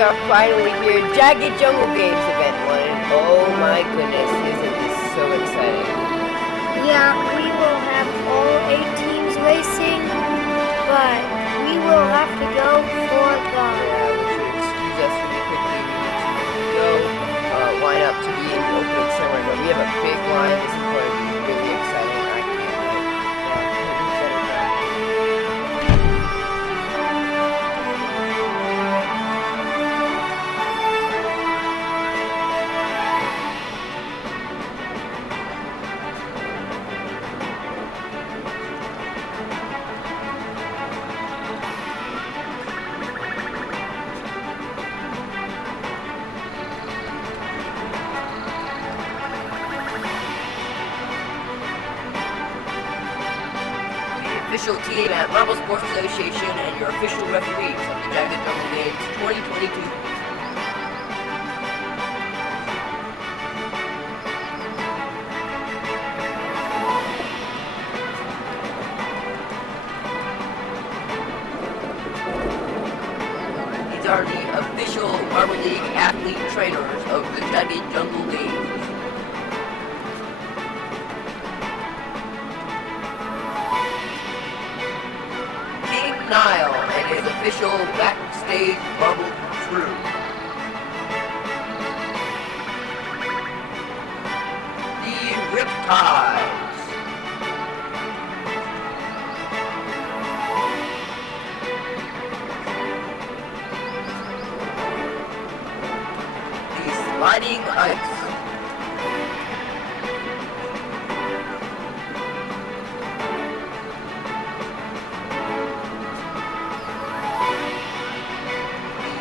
are finally here. Jagged Jungle Games event 1. Oh my goodness, isn't this so exciting? Yeah, we will have all 8 teams racing, but we will have to go for the... Yeah, which will excuse us really quickly. We need to go line up to be in the opening ceremony, but we have a big line. This is going to be really exciting. I can't wait. Official team at Marble Sports Association and your official referees of the Jagged Jungle Games 2022. These are the official Marble League athlete trainers of the Jagged Jungle Games. Nile and his official backstage bubble crew. The Riptides. The Sliding Ice.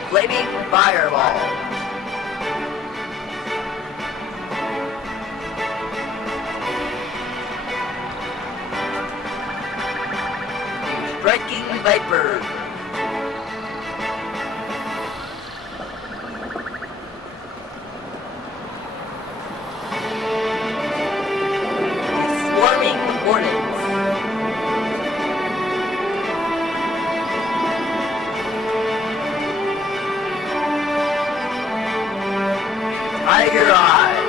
Flaming Fireball. The Striking Viper. The Swarming Hornets. Tiger Eyes.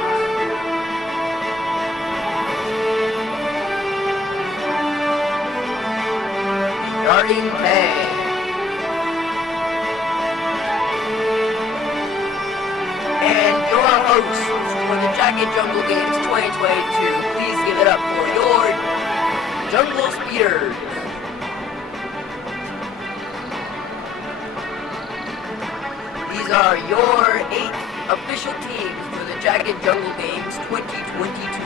Darting Fang. And your hosts for the Jagged Jungle Games 2022, please give it up for your Jungle Speeders. These are your 8 official teams for the Jagged Jungle Games 2022.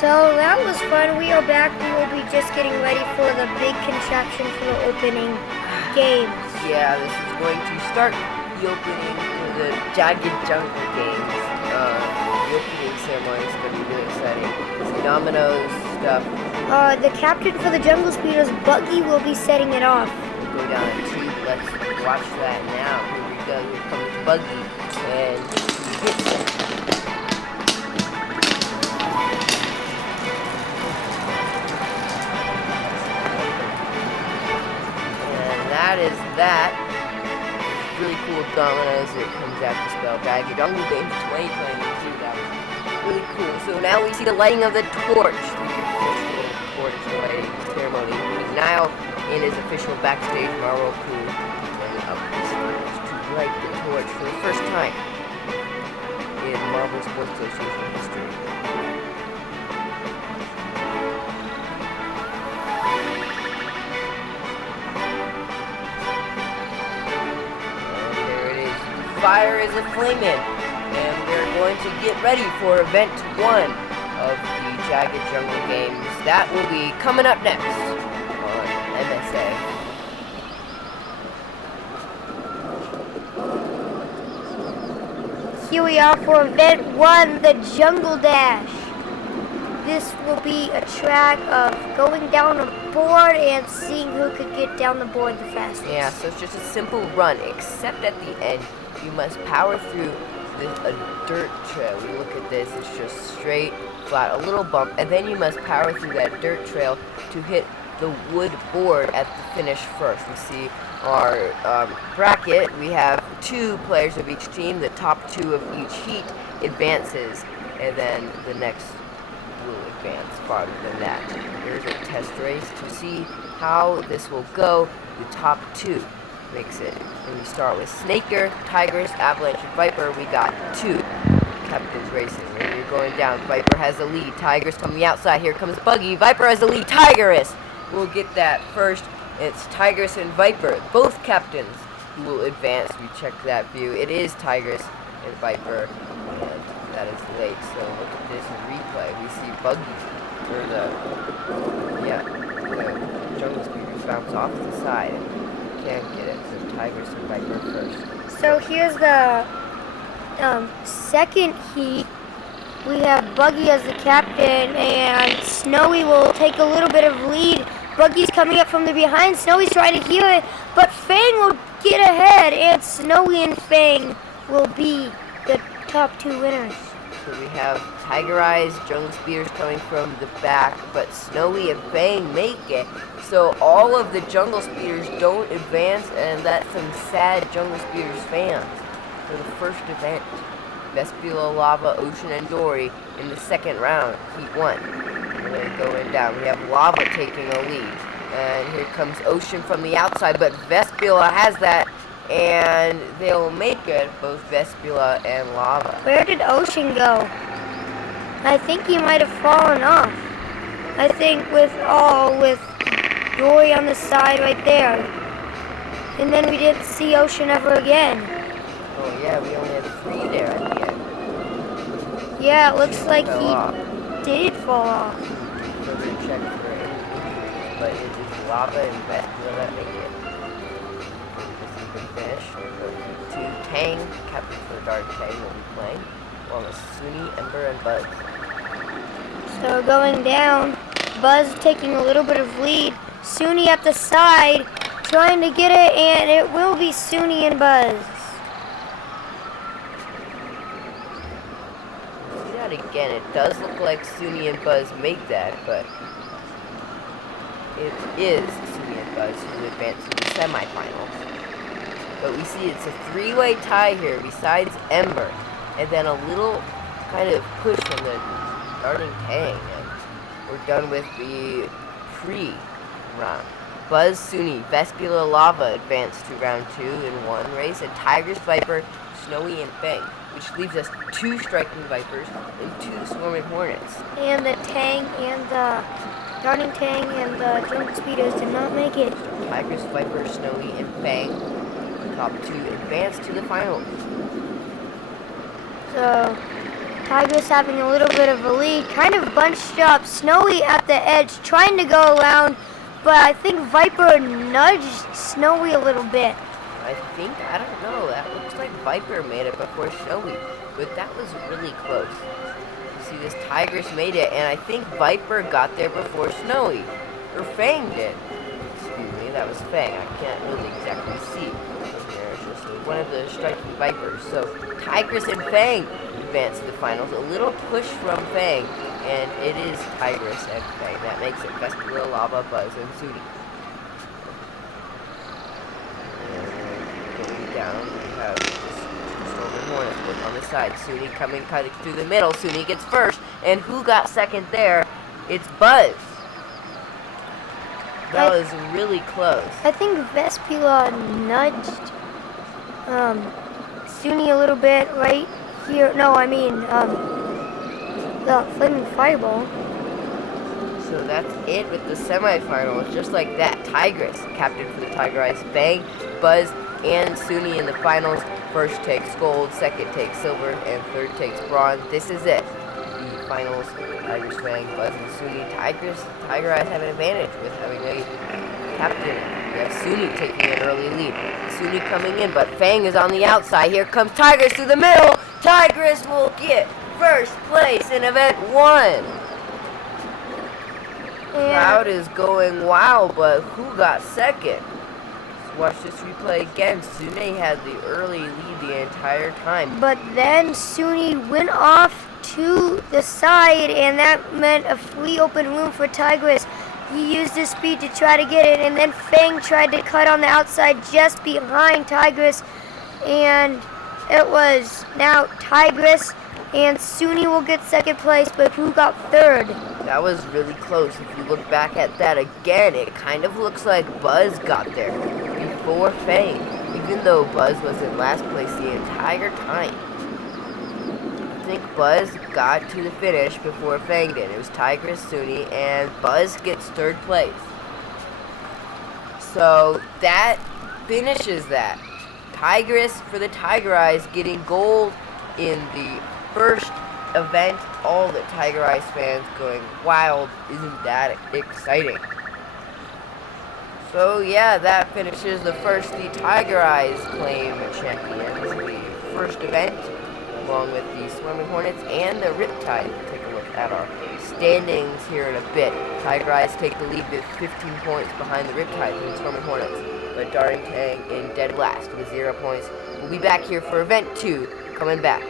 So that was fun. We are back. We will be just getting ready for the big contraption for the opening games. Yeah, this is going to start the opening of the Jagged Jungle Games. The opening ceremony is going to be really exciting. Some dominoes, stuff. The captain for the Jungle Speeders, Buggy, will be setting it off. We'll go down a tube. Let's watch that now. Here we go. Here comes Buggy. And he hits it. And that is that. Really cool dominoes. It comes out to spell Jagged Jungle Games 2022. That was really cool. So now we see the lighting of the torch. Torch lighting ceremony. Niall in his official backstage Marble crew up the stairs to light the torch for the first time in Marble Sports Association history. And there it is. The fire is a-flaming, and we're going to get ready for event 1 of the Jagged Jungle Games. That will be coming up next on MSA. Here we are for event 1, the Jungle Dash. This will be a track of going down a board and seeing who could get down the board the fastest. Yeah, so it's just a simple run, except at the end, you must power through a dirt trail. We look at this, it's just straight, flat, a little bump, and then you must power through that dirt trail to hit the wood board at the finish first. We see our bracket. We have 2 players of each team. The top 2 of each heat advances, and then the next will advance farther than that. Here's a test race to see how this will go. The top 2 makes it. And we start with Snaker, Tigress, Avalanche, and Viper. We got 2 captains racing. When you're going down, Viper has the lead. Tigress from the outside. Here comes Buggy. Viper has the lead. Tigress will get that first. It's Tigress and Viper, both captains, who will advance. We check that view. It is Tigress and Viper, and that is late. So look at this in replay. We see Buggy, or the jungle speakers bounce off to the side and can't get it. So Tigress and Viper first. So here's the second heat. We have Buggy as the captain, and Snowy will take a little bit of lead. Buggy's coming up from the behind. Snowy's trying to heal it, but Fang will get ahead, and Snowy and Fang will be the top 2 winners. So we have Tiger Eyes, Jungle Speeders coming from the back, but Snowy and Fang make it. So all of the Jungle Speeders don't advance, and that's some sad Jungle Speeders fans for the first event. Vespula, Lava, Ocean, and Dory in the second round, Heat 1. Really going down. We have Lava taking a lead. And here comes Ocean from the outside, but Vespula has that, and they'll make it, both Vespula and Lava. Where did Ocean go? I think he might have fallen off. I think with Dory on the side right there. And then we didn't see Ocean ever again. Oh yeah, we only had 3 there at the end. Yeah, it looks like he off. did fall off. Further check for any injuries, but it is Lava and Vespula that make it. This has been finished. We'll go to Tang, captain for the Dark Tang will be playing, along with Suni, Ember, and Buzz. So going down, Buzz taking a little bit of lead. Suni at the side, trying to get it, and it will be Suni and Buzz. See that again, it does look like Suni and Buzz make that, but it is Suni and Buzz who advance to the semifinals. But we see it's a 3-way tie here besides Ember, and then a little kind of push from the starting Tang, and we're done with the pre-round. Buzz, Suni, Vespula, Lava advance to round 2 in 1 race, and Tigress, Viper, Snowy, and Fang, which leaves us 2 striking Vipers and 2 swarming Hornets. And the Tang and the Darting Tang and the Jungle Speeders did not make it. Tigress, Viper, Snowy, and Fang, the top 2, advance to the finals. So Tigress having a little bit of a lead, kind of bunched up. Snowy at the edge, trying to go around, but I think Viper nudged Snowy a little bit. I don't know, that looks like Viper made it before Snowy, but that was really close. You see, this Tigress made it, and I think Viper got there before Snowy, or Fang did. Excuse me, that was Fang. I can't really exactly see from here. It's just one of the striking Vipers. So Tigress and Fang advance to the finals. A little push from Fang, and it is Tigress and Fang. That makes it Vespula, Lava, Buzz, and Suni. Down, we have Swarming Hornets both on the side. Suni coming kind of through the middle. Suni gets first, and who got second there? It's Buzz. That was really close. I think Vespula nudged Suni a little bit right here. No, I mean the Flaming Fireball. So that's it with the semifinals. Just like that, Tigress, captain for the Tiger Eyes, Fang, Buzz, and Suni in the finals. First takes gold, second takes silver, and third takes bronze. This is it. The finals, Tigress, Fang, Buzz, and Suni. Tiger Eyes have an advantage with having a captain. We have Suni taking an early lead. Suni coming in, but Fang is on the outside. Here comes Tigress through the middle. Tigress will get first place in event 1. Crowd is going wow, but who got second? watch this replay again. Sune had the early lead the entire time. But then Sune went off to the side, and that meant a free open room for Tigris. He used his speed to try to get it, and then Fang tried to cut on the outside just behind Tigris, and it was now Tigris and Sune will get second place, but who got third? That was really close. If you look back at that again, it kind of looks like Buzz got there before Fang, even though Buzz was in last place the entire time. I think Buzz got to the finish before Fang did. It was Tigris, Sune, and Buzz gets third place. So that finishes that. Tigris for the Tiger Eyes getting gold in the first event. All the Tiger Eyes fans going wild. Isn't that exciting? So yeah, that finishes the Tiger Eyes claim champions. The first event, along with the Swarming Hornets and the Riptide. Take a look at our standings here in a bit. Tiger Eyes take the lead with 15 points behind the Riptide and the Swarming Hornets. But Darrington in dead last with 0 points. We'll be back here for event 2, coming back.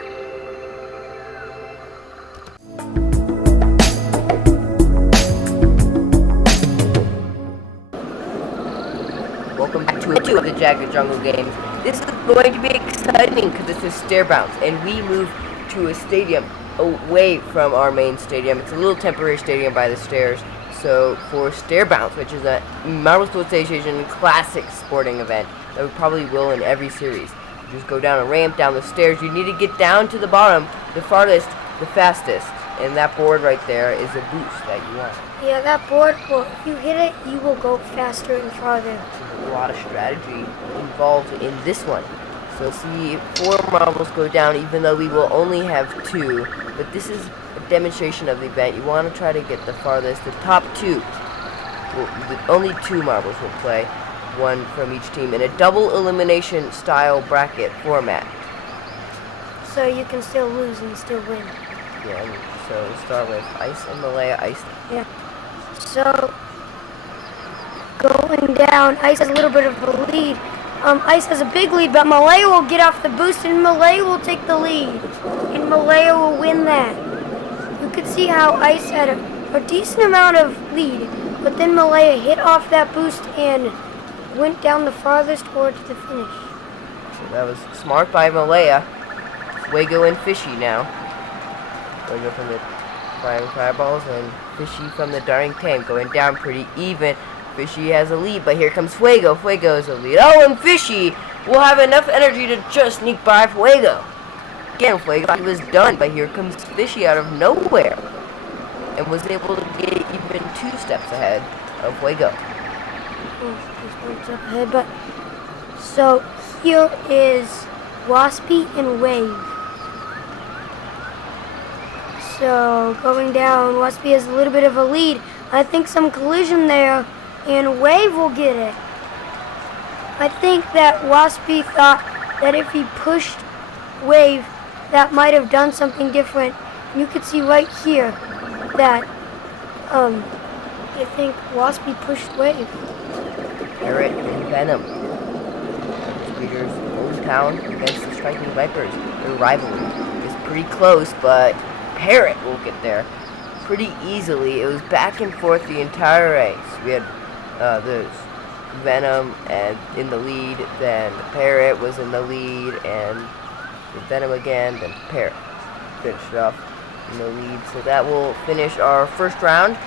Welcome back to event 2 of the Jagged Jungle Games. This is going to be exciting because it's a stair bounce, and we move to a stadium away from our main stadium. It's a little temporary stadium by the stairs. So for Stair Bounce, which is a Marble Sports Association classic sporting event that we probably will in every series. You just go down a ramp, down the stairs. You need to get down to the bottom, the farthest, the fastest. And that board right there is a boost that you want. Yeah, that board, well, if you hit it, you will go faster and farther. There's a lot of strategy involved in this one. So see, 4 marbles go down, even though we will only have 2. But this is a demonstration of the event. You want to try to get the farthest. The top 2, only 2 marbles will play, 1 from each team, in a double elimination style bracket format. So you can still lose and still win. Yeah, so we'll start with Ice and Malaya. Ice. Yeah. So going down, Ice has a little bit of a lead. Ice has a big lead, but Malaya will get off the boost, and Malaya will take the lead. And Malaya will win that. You could see how Ice had a decent amount of lead, but then Malaya hit off that boost and went down the farthest towards the finish. So that was smart by Malaya. Fuego and Fishy now. Fuego from the Flying Fireballs and Fishy from the Daring Tank, going down pretty even. Fishy has a lead, but here comes Fuego. Fuego is a lead. Oh, and Fishy will have enough energy to just sneak by Fuego. Again, Fuego thought he was done, but here comes Fishy out of nowhere and was able to get even 2 steps ahead of Fuego. Just 1 step ahead, but so here is Waspy and Wave. So going down, Waspy has a little bit of a lead. I think some collision there, and Wave will get it. I think that Waspy thought that if he pushed Wave, that might have done something different. You could see right here that I think Waspy pushed Wave. Parrot and Venom. Leaders hometown against the Striking Vipers. Their rivalry is pretty close, but Parrot will get there pretty easily. It was back and forth the entire race. We had the Venom and in the lead, then Parrot was in the lead, and the Venom again, then Parrot finished it off in the lead. So that will finish our first round.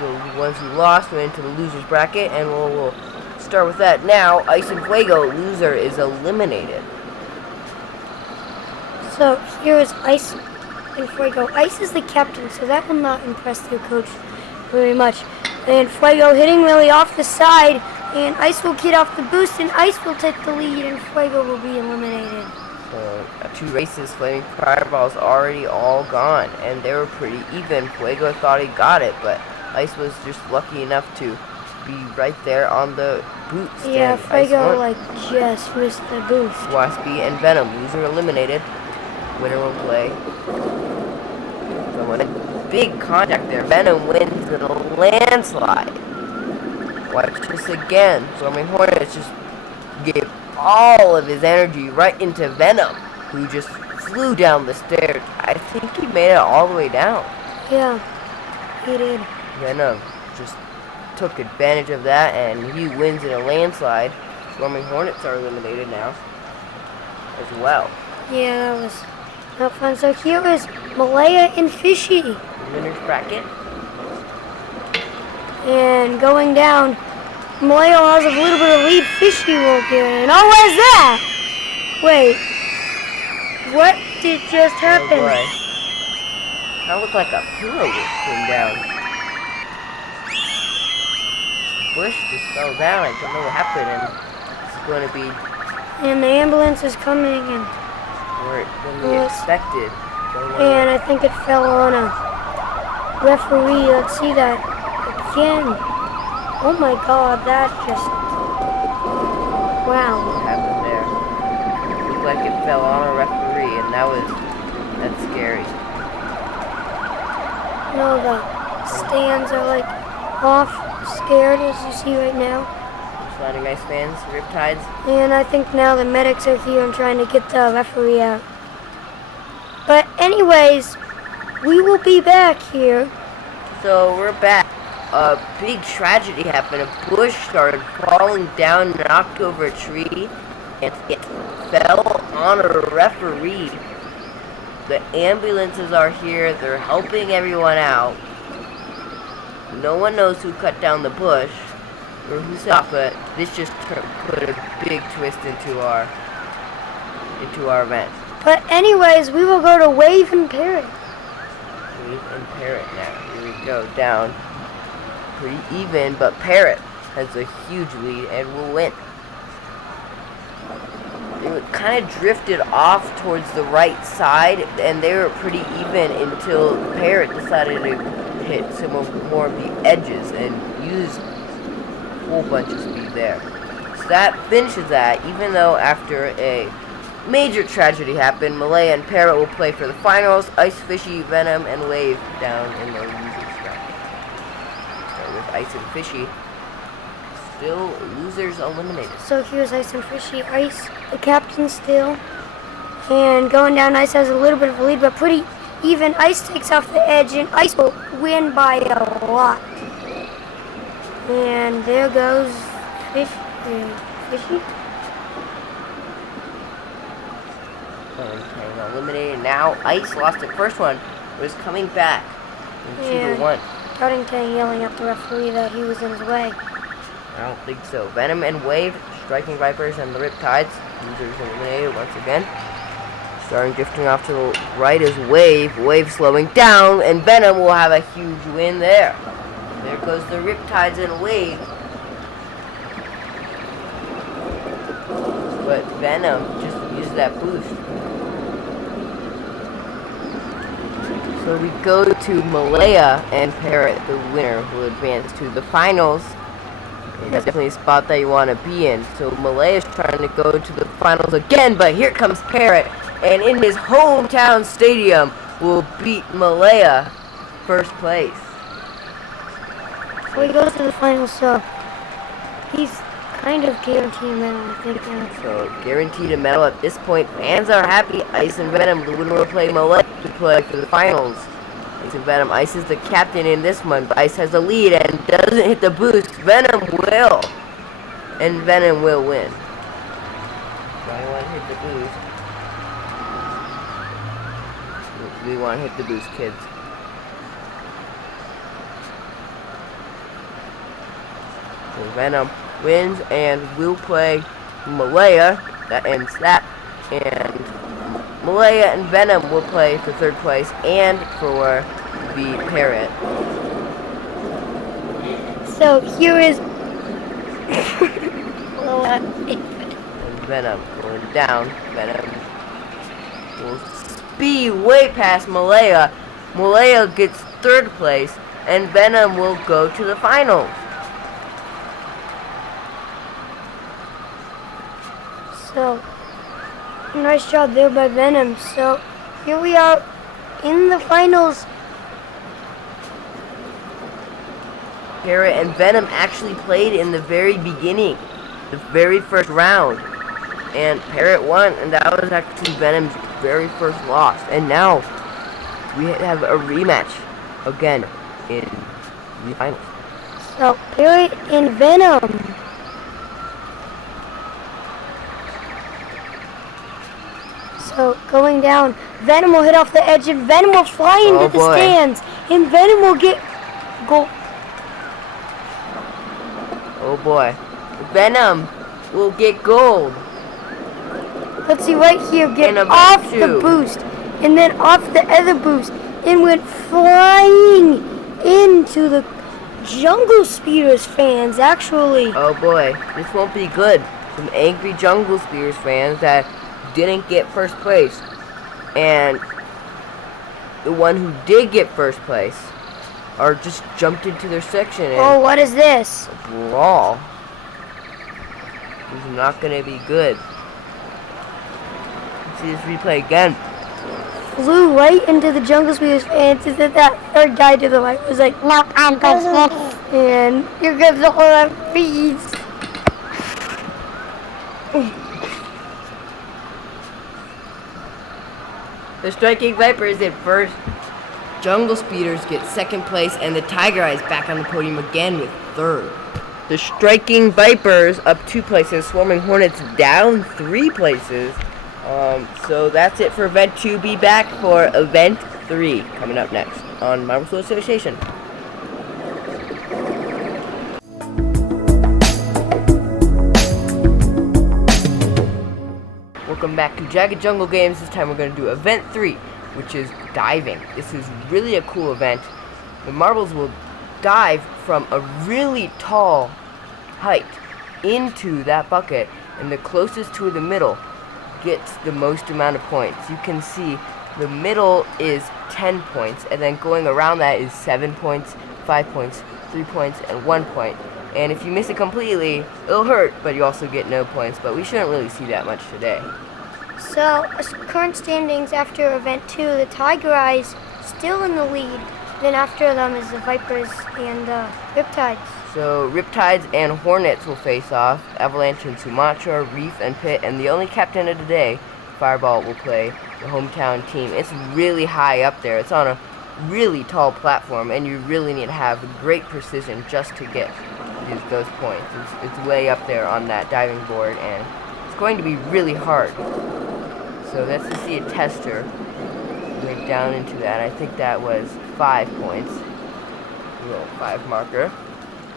The ones who lost went into the losers bracket, and we'll start with that now. Ice and Fuego, loser is eliminated. So here is Ice and Fuego. Ice is the captain, so that will not impress the coach very much. And Fuego hitting really off the side, and Ice will get off the boost, and Ice will take the lead, and Fuego will be eliminated. So 2 races, Flaming Fireball's already all gone, and they were pretty even. Fuego thought he got it, but Ice was just lucky enough to be right there on the boost. Yeah, Fuego just missed the boost. Waspy and Venom, loser eliminated. Winner will play. So what a big contact there. Venom wins in a landslide. Watch this again. Swarming Hornets just gave all of his energy right into Venom, who just flew down the stairs. I think he made it all the way down. Yeah, he did. Venom just took advantage of that, and he wins in a landslide. Swarming Hornets are eliminated now as well. Yeah, that was not fun. So here is Malaya and Fishy. Winner's bracket. And going down, Malaya has a little bit of lead. Fishy won't get in. Oh, what is that? Wait. What did just happen? Oh boy. That looked like a pillow that came down. Bush just fell down. I don't know what happened, and it's going to be And the ambulance is coming, and where it than we expected. and I think it fell on a referee. Let's see that again. Oh my God, that just wow. What happened there? It looked like it fell on a referee, and that's scary. No, the stands are like off, scared as you see right now. Sliding ice fans, riptides. And I think now the medics are here and trying to get the referee out. But anyways, we will be back here. So we're back. A big tragedy happened. A bush started falling down, knocked over a tree, and it fell on a referee. The ambulances are here. They're helping everyone out. No one knows who cut down the bush or who stopped, but this just put a big twist into our event. But anyways, we will go to Wave and Parrot. Wave and Parrot now. Here we go, down. Pretty even, but Parrot has a huge lead and will win. They kind of drifted off towards the right side, and they were pretty even until Parrot decided to hit some more of the edges and use a whole bunch of speed there. So that finishes that, even though after a major tragedy happened, Malaya and Parrot will play for the finals. Ice, Fishy, Venom, and Wave down in the losers bracket. So with Ice and Fishy, still losers eliminated. So here's Ice and Fishy. Ice, the captain still. And going down, Ice has a little bit of a lead, but pretty even. Ice takes off the edge, and Ice will win by a lot. And there goes Fishy. Okay, eliminated now. Ice lost the first one, but is coming back in 2-1. Cuttington yelling at the referee that he was in his way. I don't think so. Venom and Wave, Striking Vipers and the Riptides. Losers eliminated once again. Starting drifting off to the right is Wave. Wave slowing down, and Venom will have a huge win there. There goes the Riptides and Wave. But Venom just used that boost. So we go to Malaya and Parrot, the winner, who will advance to the finals. And that's definitely a spot that you want to be in. So Malaya's trying to go to the finals again, but here comes Parrot, and in his hometown stadium will beat Malaya first place. So he goes to the finals, so he's kind of guaranteed a medal, I think. So guaranteed a medal at this point. Fans are happy. Ice and Venom, the winner will play Malaya to play for the finals. Ice and Venom. Ice is the captain in this one, but Ice has the lead and doesn't hit the boost. Venom will. And Venom will win. So I want to hit the boost. We want to hit the boost, kids. So Venom wins and will play Malaya. That ends that. And Malaya and Venom will play for third place and for the Parrot. So here is And Venom going down. Venom will speed way past Malaya. Malaya gets third place, and Venom will go to the finals. So, nice job there by Venom. So, here we are in the finals. Parrot and Venom actually played in the very beginning, the very first round. And Parrot won, and that was actually Venom's very first loss. And now we have a rematch again in the finals. So, Parrot and Venom. So, going down, Venom will hit off the edge, and Venom will fly into the stands. And Venom will get gold. Oh boy. Venom will get gold. Let's see, right here, get off the boost, and then off the other boost, and went flying into the Jungle Speeders fans, actually. Oh boy, this won't be good. Some angry Jungle Speeders fans that didn't get first place. And the one who did get first place are just jumped into their section. And oh, what is this? A brawl. This is not going to be good. Let's see this replay again. Flew right into the Jungle Speeders fans, and then that third guy to the right was like, no, I'm going to and here comes all that bees. The Striking Vipers at first. Jungle Speeders get second place, and the Tiger Eyes back on the podium again with third. The Striking Vipers up 2 places, Swarming Hornets down 3 places. So that's it for Event 2. Be back for Event 3 coming up next on Marvel Soul Association. Welcome back to Jagged Jungle Games. This time we're going to do Event 3, which is diving. This is really a cool event. The marbles will dive from a really tall height into that bucket, and the closest to the middle gets the most amount of points. You can see the middle is 10 points, and then going around that is 7 points, 5 points, 3 points, and 1 point. And if you miss it completely, it'll hurt, but you also get no points. But we shouldn't really see that much today. So, current standings after Event 2, the Tiger Eyes still in the lead. Then after them is the Vipers and the Riptides. So, Riptides and Hornets will face off. Avalanche and Sumatra, Reef and Pit, and the only captain of the day, Fireball, will play the hometown team. It's really high up there. It's on a really tall platform, and you really need to have great precision just to get those points. It's way up there on that diving board, and it's going to be really hard. So let's just see a tester right down into that. I think that was 5 points. A little 5 marker.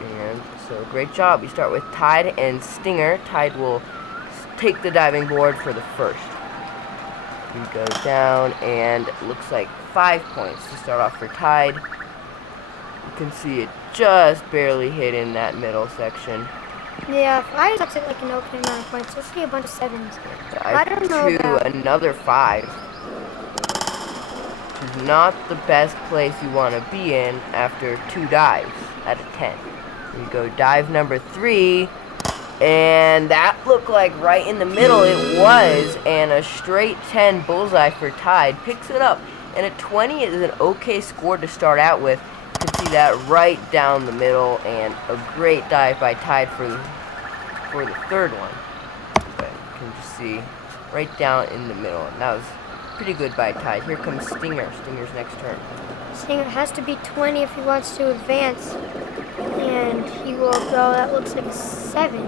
And so great job. We start with Tide and Stinger. Tide will take the diving board for the first. We go down, and it looks like 5 points to start off for Tide. You can see it just barely hit in that middle section. Yeah, 5 looks like an okay amount of points. You'll see a bunch of 7s. I don't know about another 5. Which is not the best place you want to be in after 2 dives out of 10. We go dive number 3, and that looked like right in the middle. It was, and a straight 10 bullseye for Tide. Picks it up, and a 20 is an okay score to start out with. You can see that right down the middle, and a great dive by Tide for the third one. But you can just see right down in the middle, and that was pretty good by Tide. Here comes Stinger. Stinger's next turn. Stinger has to be 20 if he wants to advance, and he will go. That looks like a 7.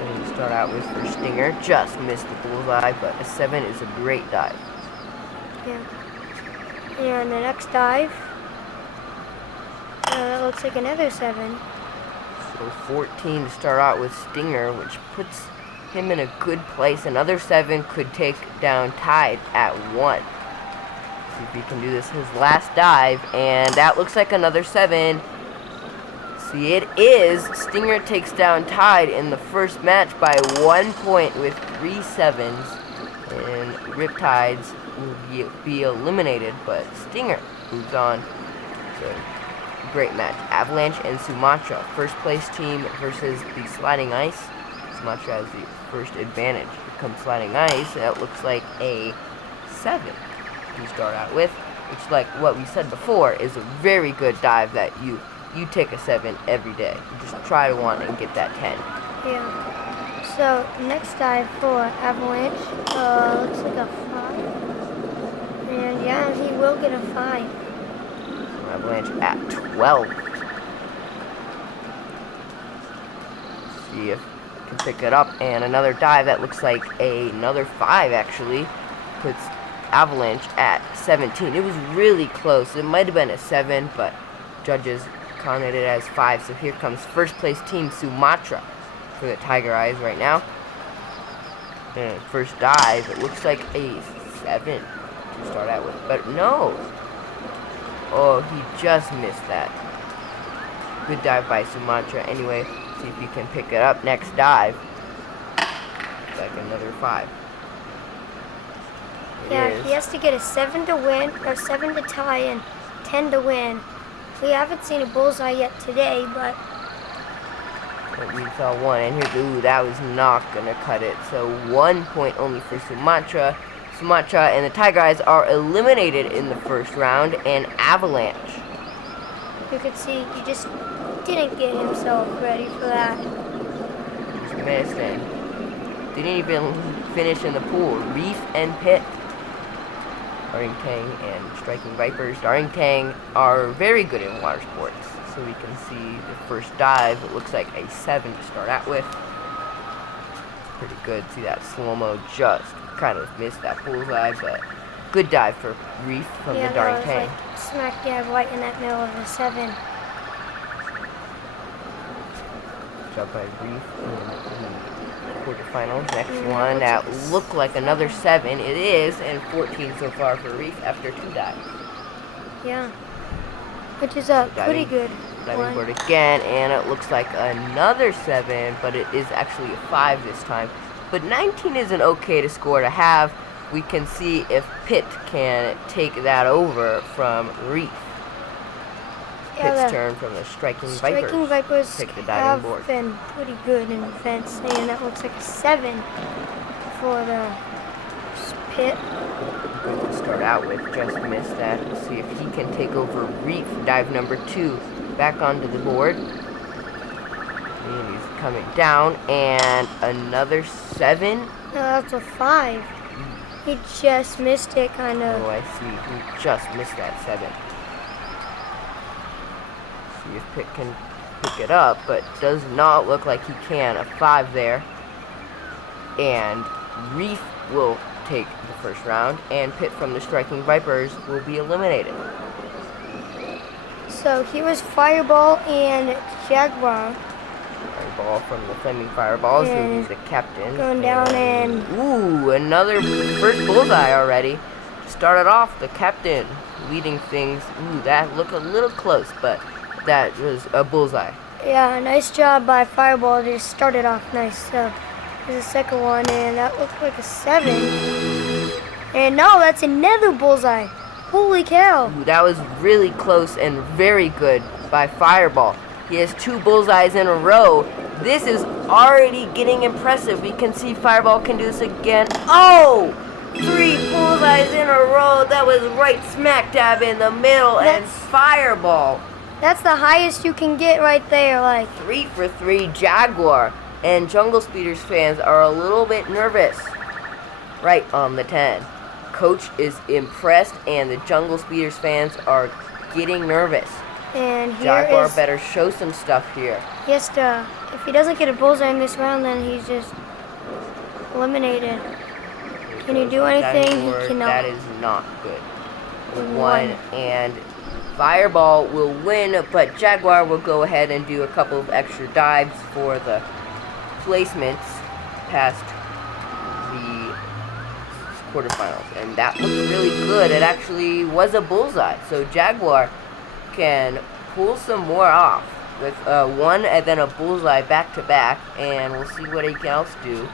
And we start out with for Stinger. Just missed the bullseye, but a 7 is a great dive. Yeah. And the next dive, that looks like another 7. So 14 to start out with Stinger, which puts him in a good place. Another 7 could take down Tide at 1. See if he can do this his last dive, and that looks like another 7. See, it is. Stinger takes down Tide in the first match by 1 point with 3 7s, and Riptides will be eliminated, but Stinger moves on. So, great match. Avalanche and Sumatra, first place team versus the Sliding Ice. Sumatra has the first advantage. Here comes Sliding Ice. That looks like a 7 to start out with. which, like what we said before, is a very good dive that you take a 7 every day. You just try to want and get that 10. Yeah. So next dive for Avalanche, looks like a 5. And yeah, he will get a 5. Avalanche at 12. See if he can pick it up. And another dive that looks like another 5 actually puts Avalanche at 17. It was really close. It might have been a 7, but judges counted it as 5. So here comes first place team Sumatra for the Tiger Eyes right now. And first dive, it looks like a 7 to start out with. But no. Oh, he just missed that. Good dive by Sumatra. Anyway, see if he can pick it up. Next dive. Like another 5. Yeah, he has to get a 7 to win, or 7 to tie, and 10 to win. We haven't seen a bullseye yet today, but we saw 1, and here's, ooh, that was not gonna cut it. So 1 point only for Sumatra. Sumatra and the Tiger Eyes are eliminated in the first round, and Avalanche. you could see he just didn't get himself ready for that. Just missed and didn't even finish in the pool. Reef and Pit. Daring Tang and Striking Vipers. Daring Tang are very good in water sports. So we can see the first dive. It looks like a 7 to start out with. Pretty good. See that slow-mo just kind of missed that bullseye, but good dive for Reef from the Daring Tang. Like smack dab right in that middle of the 7. Job by Reef in the quarterfinals. Next one that looked like another 7. It is, and 14 so far for Reef after 2 dives. Yeah, which is a pretty good diving board again, and it looks like another 7, but it is actually a 5 this time. But 19 is an okay to score to have. We can see if Pitt can take that over from Reef. Yeah, Pitt's turn from the Striking Vipers. Striking Vipers take the diving have board. been pretty good in defense, and that looks like a 7 for the Pitt. Good to start out with, just missed that. Let's see if he can take over Reef. Dive number 2 back onto the board. And he's coming down, and another 7. No, that's a 5. He just missed it, kind of. Oh, I see. He just missed that 7. See if Pitt can pick it up, but does not look like he can. A 5 there. And Reef will take the first round, and Pitt from the Striking Vipers will be eliminated. So here was Fireball and Jaguar. Fireball from the Flaming Fireballs, who is the captain. Going down and... Ooh, another first bullseye already. Started off the captain leading things. Ooh, that looked a little close, but that was a bullseye. Yeah, nice job by Fireball. They just started off nice. So there's a second one, and that looked like a 7. And no, that's another bullseye. Holy cow. Ooh, that was really close and very good by Fireball. He has 2 bullseyes in a row. This is already getting impressive. We can see Fireball can do this again. Oh! 3 bullseyes in a row. That was right smack dab in the middle. And Fireball. That's the highest you can get right there. Like 3 for 3 Jaguar. And Jungle Speeders fans are a little bit nervous. Right on the 10. Coach is impressed, and the Jungle Speeders fans are getting nervous. And here Jaguar better show some stuff here. He has to, if he doesn't get a bullseye in this round, then he's just eliminated. Can he do anything? He cannot. That is not good. 1, and Fireball will win, but Jaguar will go ahead and do a couple of extra dives for the placements past the quarterfinals. And that looked really good. It actually was a bullseye. So Jaguar can pull some more off with 1 and then a bullseye back to back, and we'll see what he can else do.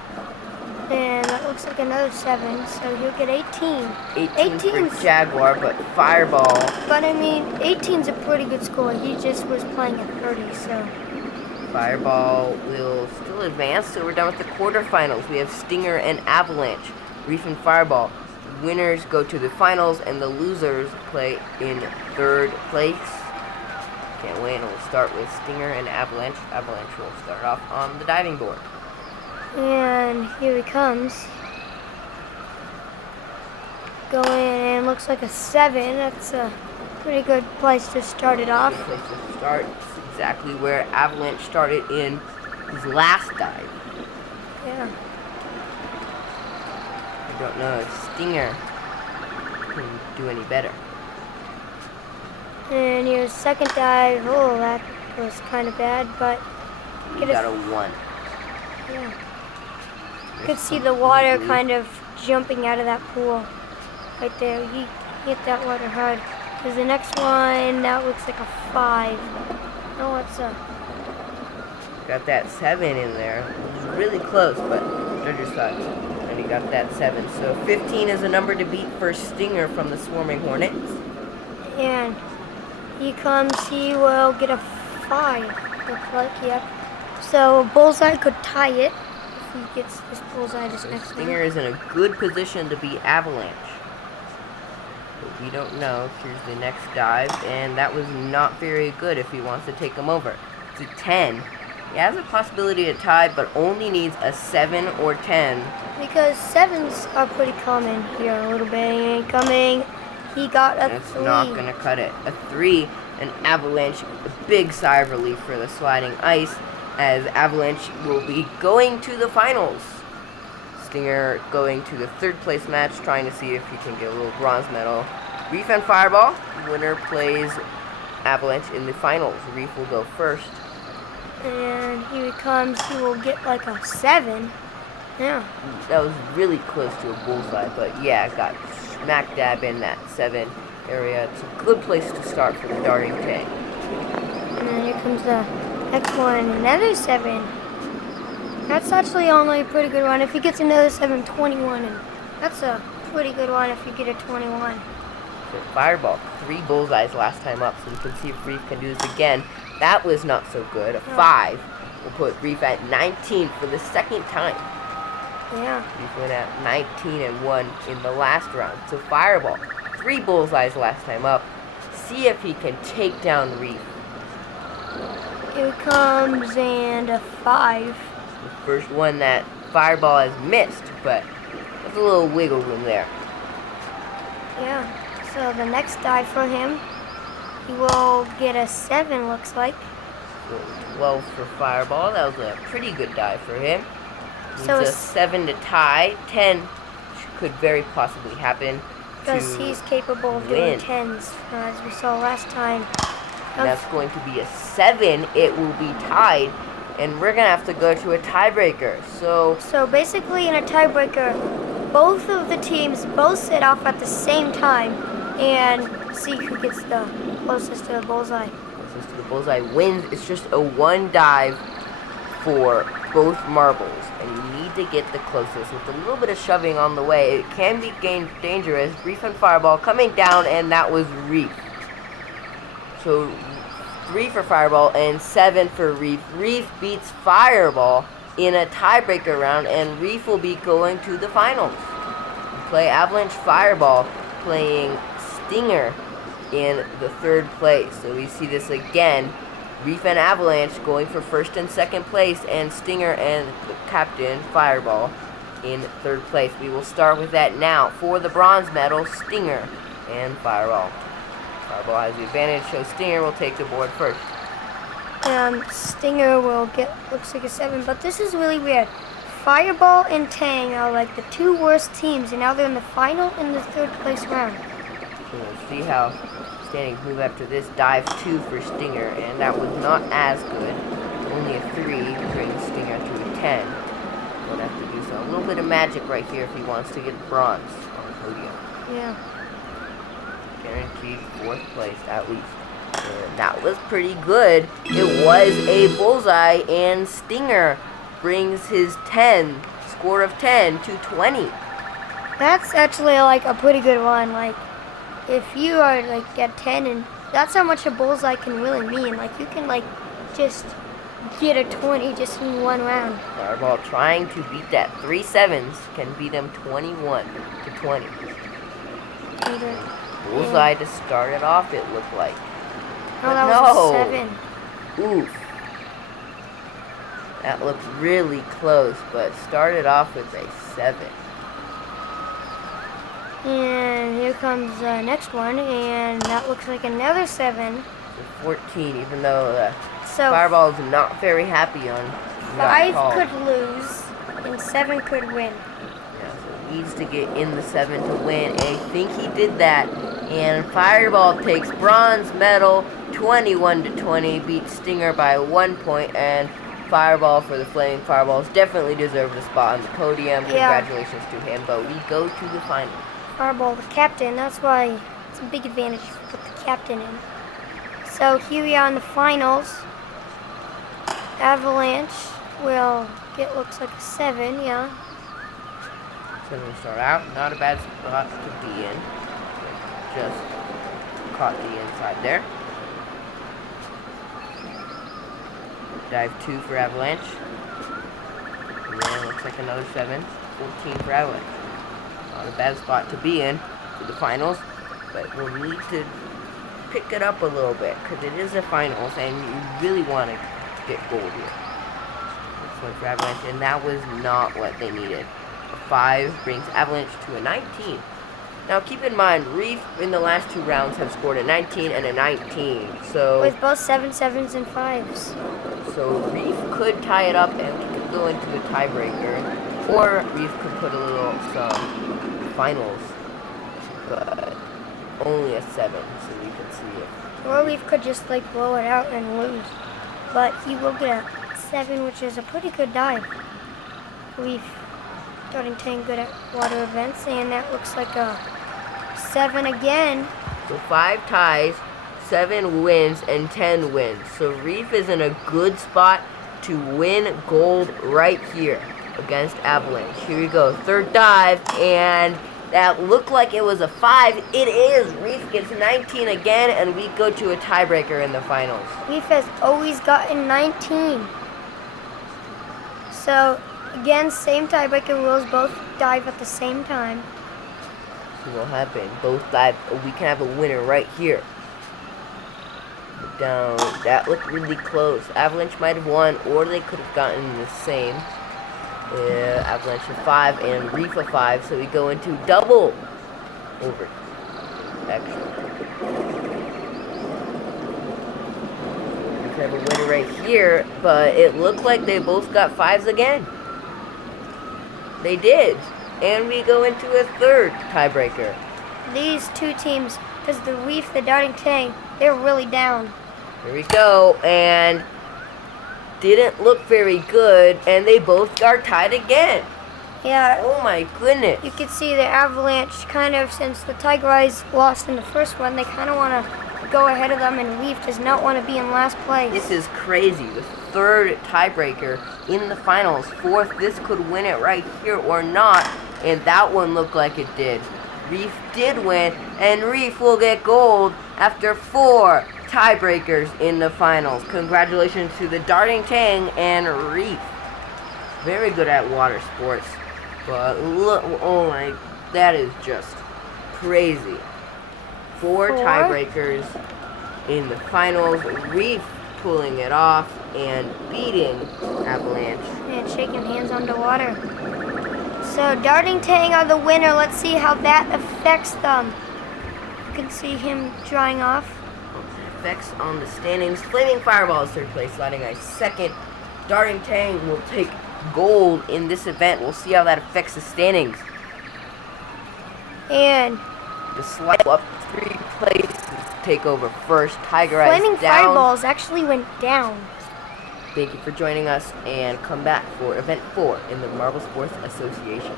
And that looks like another 7, so he'll get 18. 18 for Jaguar, but Fireball. But I mean, 18's a pretty good score. He just was playing at 30, so. Fireball will still advance, so we're done with the quarterfinals. We have Stinger and Avalanche. Reef and Fireball. winners go to the finals, and the losers play in third place. Can't wait, and we'll start with Stinger and Avalanche. Avalanche will start off on the diving board. And here he comes. Going in, looks like a 7. That's a pretty good place to start it off. Good place to start. It's exactly where Avalanche started in his last dive. Yeah. I don't know if Stinger can do any better. And your second dive, oh, that was kind of bad, but He got a 1. Yeah. You could see the water kind of jumping out of that pool right there. He hit that water hard. There's the next one, that looks like a 5. No, it's a... Got that 7 in there. It was really close, but judges thought. And he got that 7. So 15 is a number to beat for Stinger from the Swarming Hornets. And he comes, he will get a 5. Looks like, yep. So Bullseye could tie it if he gets this Bullseye this next one. Stinger is in a good position to beat Avalanche. But we don't know. Here's the next dive, and that was not very good if he wants to take him over. It's a 10. He has a possibility to tie, but only needs a 7 or 10. Because 7s are pretty common here a little bit. He ain't coming. He got a 3. It's not going to cut it. A 3, and Avalanche, a big sigh of relief for the sliding ice, as Avalanche will be going to the finals. Stinger going to the third place match, trying to see if he can get a little bronze medal. Reef and Fireball, winner plays Avalanche in the finals. Reef will go first. And here he comes, he will get like a 7. Yeah. That was really close to a bullseye, but yeah, got smack dab in that 7 area. It's a good place to start for the darting tank. And then here comes the next one, another 7. That's actually only a pretty good one. If he gets another 7, 21, and that's a pretty good one if you get a 21. So Fireball, 3 bullseyes last time up, so you can see if Reef can do this again. That was not so good. A 5 will put Reef at 19 for the second time. Yeah. Reef went at 19 and 1 in the last round. So Fireball, 3 bullseyes last time up. See if he can take down Reef. Here he comes, and a 5. The first one that Fireball has missed, but there's a little wiggle room there. Yeah. So the next dive for him, he will get a 7, looks like. So 12 for Fireball. That was a pretty good dive for him. So It's a 7 to tie. 10 could very possibly happen. Because he's capable of doing 10s, as we saw last time. That's going to be a 7. It will be tied, and we're going to have to go to a tiebreaker. So basically in a tiebreaker, both of the teams both set off at the same time and see who gets the closest to the bullseye. Closest to the bullseye wins. It's just a 1 dive for both marbles, and you need to get the closest with a little bit of shoving on the way. It can be dangerous. Reef and Fireball coming down, and that was Reef. So 3 for Fireball and 7 for Reef. Reef beats Fireball in a tiebreaker round, and Reef will be going to the finals. We play Avalanche Fireball playing Stinger in the third place. So we see this again. Reef and Avalanche going for first and second place, and Stinger and the captain Fireball in third place. We will start with that now. For the bronze medal, Stinger and Fireball. Fireball has the advantage, so Stinger will take the board first. Stinger will get, looks like a 7, but this is really weird. Fireball and Tang are like the 2 worst teams, and now they're in the final in the third place round. So we'll see how standings move after this. Dive 2 for Stinger, and that was not as good. Only a 3 brings Stinger to a 10. We'll have to do a little bit of magic right here if he wants to get bronze on the podium. Yeah. Guaranteed 4th place at least. And that was pretty good. It was a bullseye, and Stinger brings his 10 score of 10 to 20. That's actually like a pretty good one. Like, if you are like at 10, and that's how much a bullseye can really mean. Like, you can like just get a 20 just in 1 round. Fireball trying to beat that. 3 7s can beat them 21 to 20. meter. Bullseye to start it off, it looked like. Oh, But that no. was a 7. Oof. That looked really close, but started off with a 7. And here comes the next one, and that looks like another 7. So 14, even though the So Fireball is not very happy on not 5 called. could lose, and 7 could win. Yeah, so he needs to get in the 7 to win, and I think he did that. And Fireball takes bronze medal, 21-20, beats Stinger by 1 point, and Fireball for the Flaming Fireballs definitely deserved a spot on the podium. Yeah. Congratulations to him, but we go to the final. Fireball, the captain, that's why it's a big advantage to put the captain in. So here we are in the finals. Avalanche will get, looks like a 7, yeah. So we start out, not a bad spot to be in. Just caught the inside there. Dive 2 for Avalanche. And then looks like another 7. 14 for Avalanche. Not a bad spot to be in for the finals, but we'll need to pick it up a little bit because it is the finals and you really want to get gold here. This one for Avalanche, and that was not what they needed. A 5 brings Avalanche to a 19. Now keep in mind, Reef in the last 2 rounds have scored a 19 and a 19. So With both 7s and 5s. So Reef could tie it up and we could go into the tiebreaker, or Reef could put a little some finals, but only a 7, so we can see it. Or Reef could just like blow it out and lose. But he will get a 7, which is a pretty good dive. Reef starting 10 good at water events, and that looks like a 7 again. So 5 ties, 7 wins, and 10 wins. So Reef is in a good spot to win gold right here against Avalanche. Here we go, 3rd dive, and that looked like it was a 5. It is. Reef gets 19 again, and we go to a tiebreaker in the finals. Reef has always gotten 19. So again, same tiebreaker rules, both dive at the same time. So what will happen? Both dive. We can have a winner right here. Down. That looked really close. Avalanche might have won, or they could have gotten the same. Avalanche a 5 and Reef a 5, so we go into double over. Actually, we could have a winner right here, but it looked like they both got 5s again. They did, and we go into a 3rd tiebreaker. These 2 teams, because the Reef, the Darting Tang, they're really down. Here we go, and didn't look very good, and they both are tied again. Yeah. Oh my goodness. You can see the Avalanche kind of, since the Tiger Eyes lost in the first one, they kind of want to go ahead of them, and Reef does not want to be in last place. This is crazy. The 3rd tiebreaker in the finals. 4th, this could win it right here or not, and that one looked like it did. Reef did win, and Reef will get gold after 4 tiebreakers in the finals. Congratulations to the Darting Tang and Reef. Very good at water sports. But look, oh my, that is just crazy. 4 tiebreakers in the finals. Reef pulling it off and beating Avalanche. And shaking hands underwater. So Darting Tang are the winner. Let's see how that affects them. You can see him drying off. Effects on the standings. Flaming Fireball is 3rd place, sliding a 2nd. Darting Tang will take gold in this event. We'll see how that affects the standings. And The slide up 3 places take over 1st. Tiger Eyes Flaming down. Fireballs actually went down. Thank you for joining us, and come back for event 4 in the Marble Sports Association.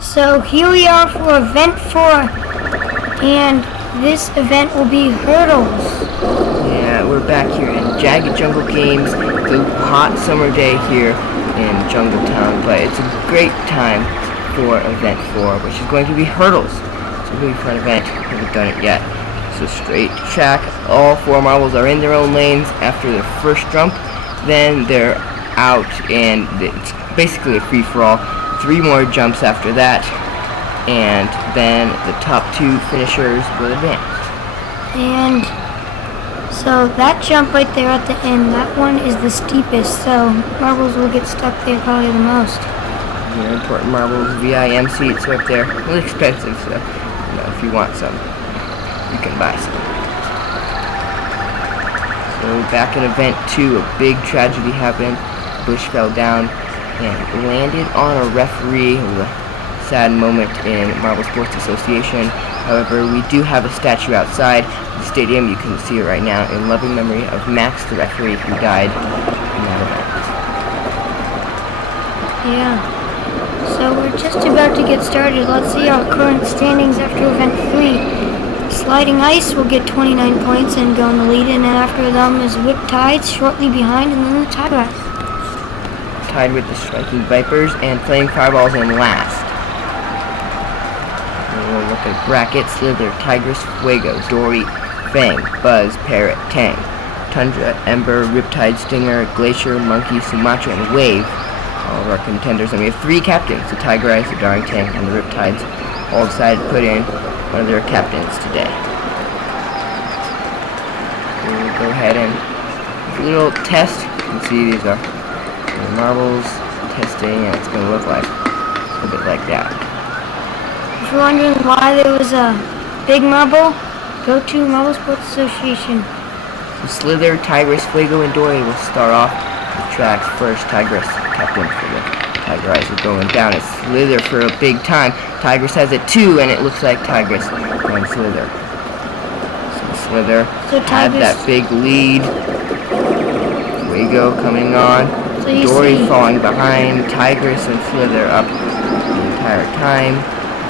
So here we are for event 4, and this event will be hurdles. Yeah, we're back here in Jagged Jungle Games. It's a hot summer day here in Jungle Town, but it's a great time for event 4, which is going to be hurdles. It's a really fun event. I haven't done it yet. So a straight track. All 4 marbles are in their own lanes after their first jump. Then they're out, and it's basically a free-for-all. 3 more jumps after that, and then the top 2 finishers will advance. And so that jump right there at the end, that one is the steepest, so marbles will get stuck there probably the most. Yeah, important marbles, VIM seats right there. Really expensive, so if you want some, you can buy some. So back in event 2, a big tragedy happened. Bush fell down and landed on a referee. It was a sad moment in Marble Sports Association. However, we do have a statue outside the stadium. You can see it right now in loving memory of Max, the referee who died in that event. Yeah. So we're just about to get started. Let's see our current standings after event 3. Sliding Ice will get 29 points and go in the lead, and then after them is Riptide shortly behind, and then the Tigress. Tied with the Striking Vipers and Flaming Fireballs in last. And we'll look at brackets. Slither, Tigress, Fuego, Dory, Fang, Buzz, Parrot, Tang, Tundra, Ember, Riptide, Stinger, Glacier, Monkey, Sumatra, and Wave. All of our contenders, and we have 3 captains, the Tigerice, the Darling Tank, and the Riptides, all decided to put in one of their captains today. We'll go ahead and do a little test. You can see these are the marbles testing, and it's going to look like a bit like that. If you're wondering why there was a big marble, go to Marble Sports Association. So Slither, Tigress, Fuego, and Dory will start off the track's first. Tigress, captain for the Tigerice, is going down. It's Slither for a big time. Tigress has it too, and it looks like Tigress and Slither. So Slither had that big lead. Fuego coming on. So Dory falling behind. Tigress and Slither up the entire time.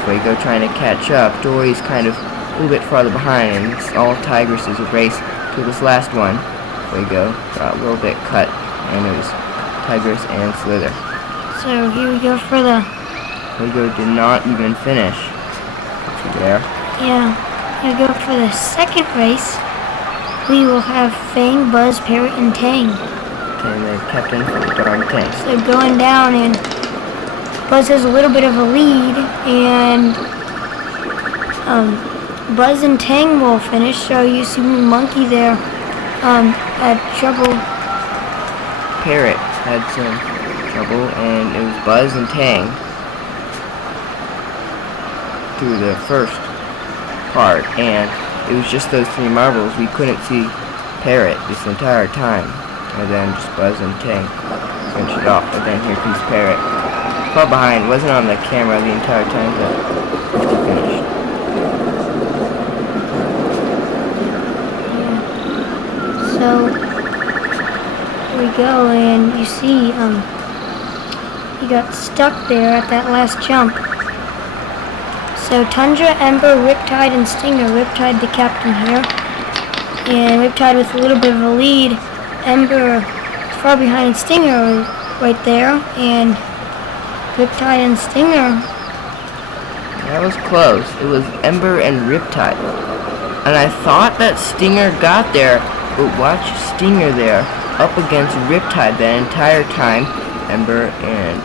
Fuego trying to catch up. Dory's kind of a little bit farther behind, and it's all Tigress's race to this last one. Fuego got a little bit cut, and it was Tigress and Slither. So here we go for the... Fuego did not even finish. There. Yeah. Here we go for the second race. We will have Fang, Buzz, Parrot, and Tang. And the captain for the Darling Tank. So going down, and Buzz has a little bit of a lead, and Buzz and Tang will finish. So you see Monkey there had trouble. Parrot had some trouble, and it was Buzz and Tang through the first part, and it was just those 3 marbles. We couldn't see Parrot this entire time, and then just Buzz and Tang finished it off, and then here comes Parrot. Far behind, wasn't on the camera the entire time, but he finished. So here we go, and you see he got stuck there at that last jump. So Tundra, Ember, Riptide, and Stinger. Riptide the captain here, and Riptide with a little bit of a lead. Ember is far behind Stinger right there, and Riptide and Stinger. That was close. It was Ember and Riptide, and I thought that Stinger got there, but watch Stinger there up against Riptide that entire time. Ember and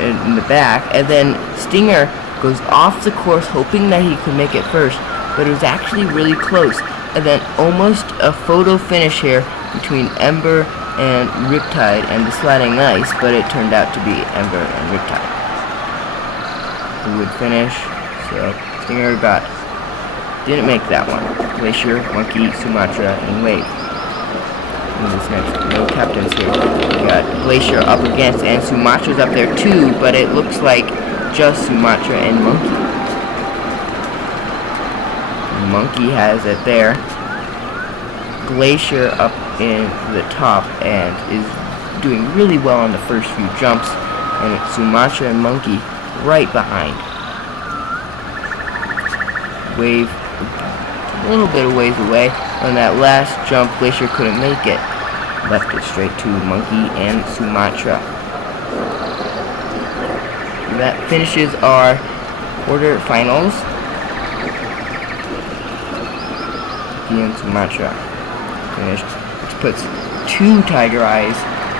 in the back, and then Stinger goes off the course hoping that he could make it first, but it was actually really close, and then almost a photo finish here between Ember and Riptide and the Sliding Ice, but it turned out to be Ember and Riptide who would finish. So Stinger didn't make that one. Glacier, Monkey, Sumatra, and Wave. In this next, no captains here. We got Glacier up against, and Sumatra's up there too, but it looks like just Sumatra and Monkey. Monkey has it there. Glacier up in the top and is doing really well on the first few jumps, and it's Sumatra and Monkey right behind. Wave a little bit of ways away. On that last jump, Glacier couldn't make it. Left it straight to Monkey and Sumatra. That finishes our quarterfinals. Monkey and Sumatra finished, which puts 2 Tiger Eyes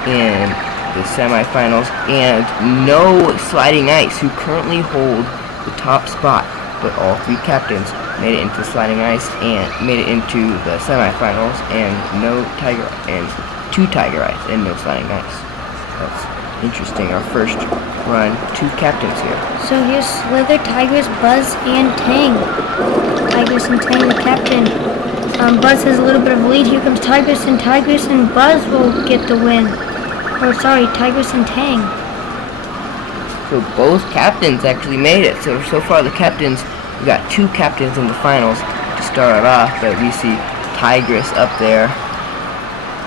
in the semifinals, and no Sliding Ice, who currently hold the top spot. But all 3 captains made it into Sliding Ice and made it into the semifinals, and no Tiger and 2 Tiger Eyes and no Sliding Ice. That's interesting. Our first run, 2 captains here. So here's Slither, Tigress, Buzz, and Tang. Tigress and Tang, the captain. Buzz has a little bit of a lead. Here comes Tigress, and Buzz will get the win. Or sorry, Tigress and Tang. So both captains actually made it. So far the captains, we got 2 captains in the finals to start it off, but we see Tigress up there,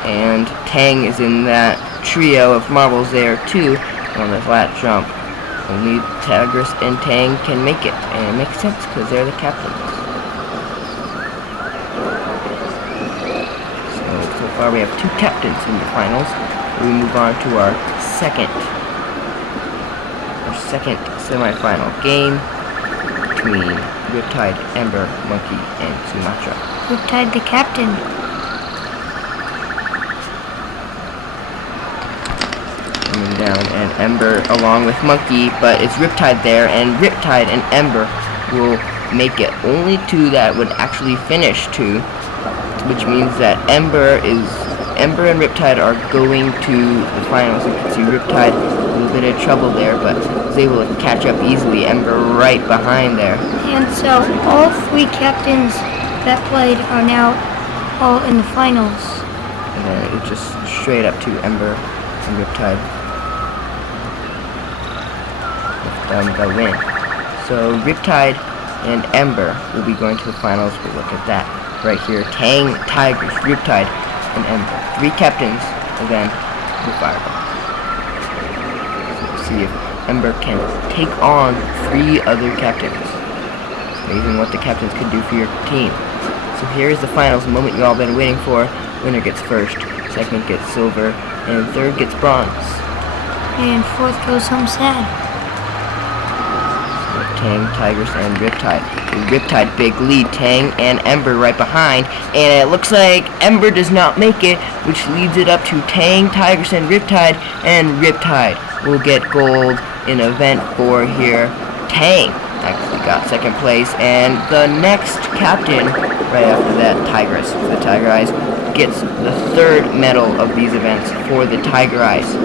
and Tang is in that trio of marbles there too on the flat jump. Only Tigress and Tang can make it, and it makes sense because they're the captains. So far we have 2 captains in the finals. We move on to our second semi-final game between Riptide, Ember, Monkey, and Sumatra. Riptide, the captain. Coming down, and Ember along with Monkey, but it's Riptide there, and Riptide and Ember will make it. Only 2 that would actually finish 2, which means that Ember and Riptide are going to the finals. You can see Riptide a little bit of trouble there, but is able to catch up easily. Ember right behind there. And so all 3 captains that played are now all in the finals. And then it's just straight up to Ember and Riptide. The win. So Riptide and Ember will be going to the finals. We'll look at that right here. Tang, Tigress, Riptide, and Ember. 3 captains, and then the fireball. So we'll see if Ember can take on 3 other captains. It's amazing what the captains can do for your team. So here's the finals, the moment you all been waiting for. Winner gets first, second gets silver, and third gets bronze. And fourth goes home sad. Tang, Tigress, and Riptide. Riptide big lead, Tang and Ember right behind, and it looks like Ember does not make it, which leads it up to Tang, Tigress, and Riptide will get gold in event 4 here. Tang actually got second place, and the next captain right after that, Tigress, for the Tiger Eyes, gets the 3rd medal of these events for the Tiger Eyes.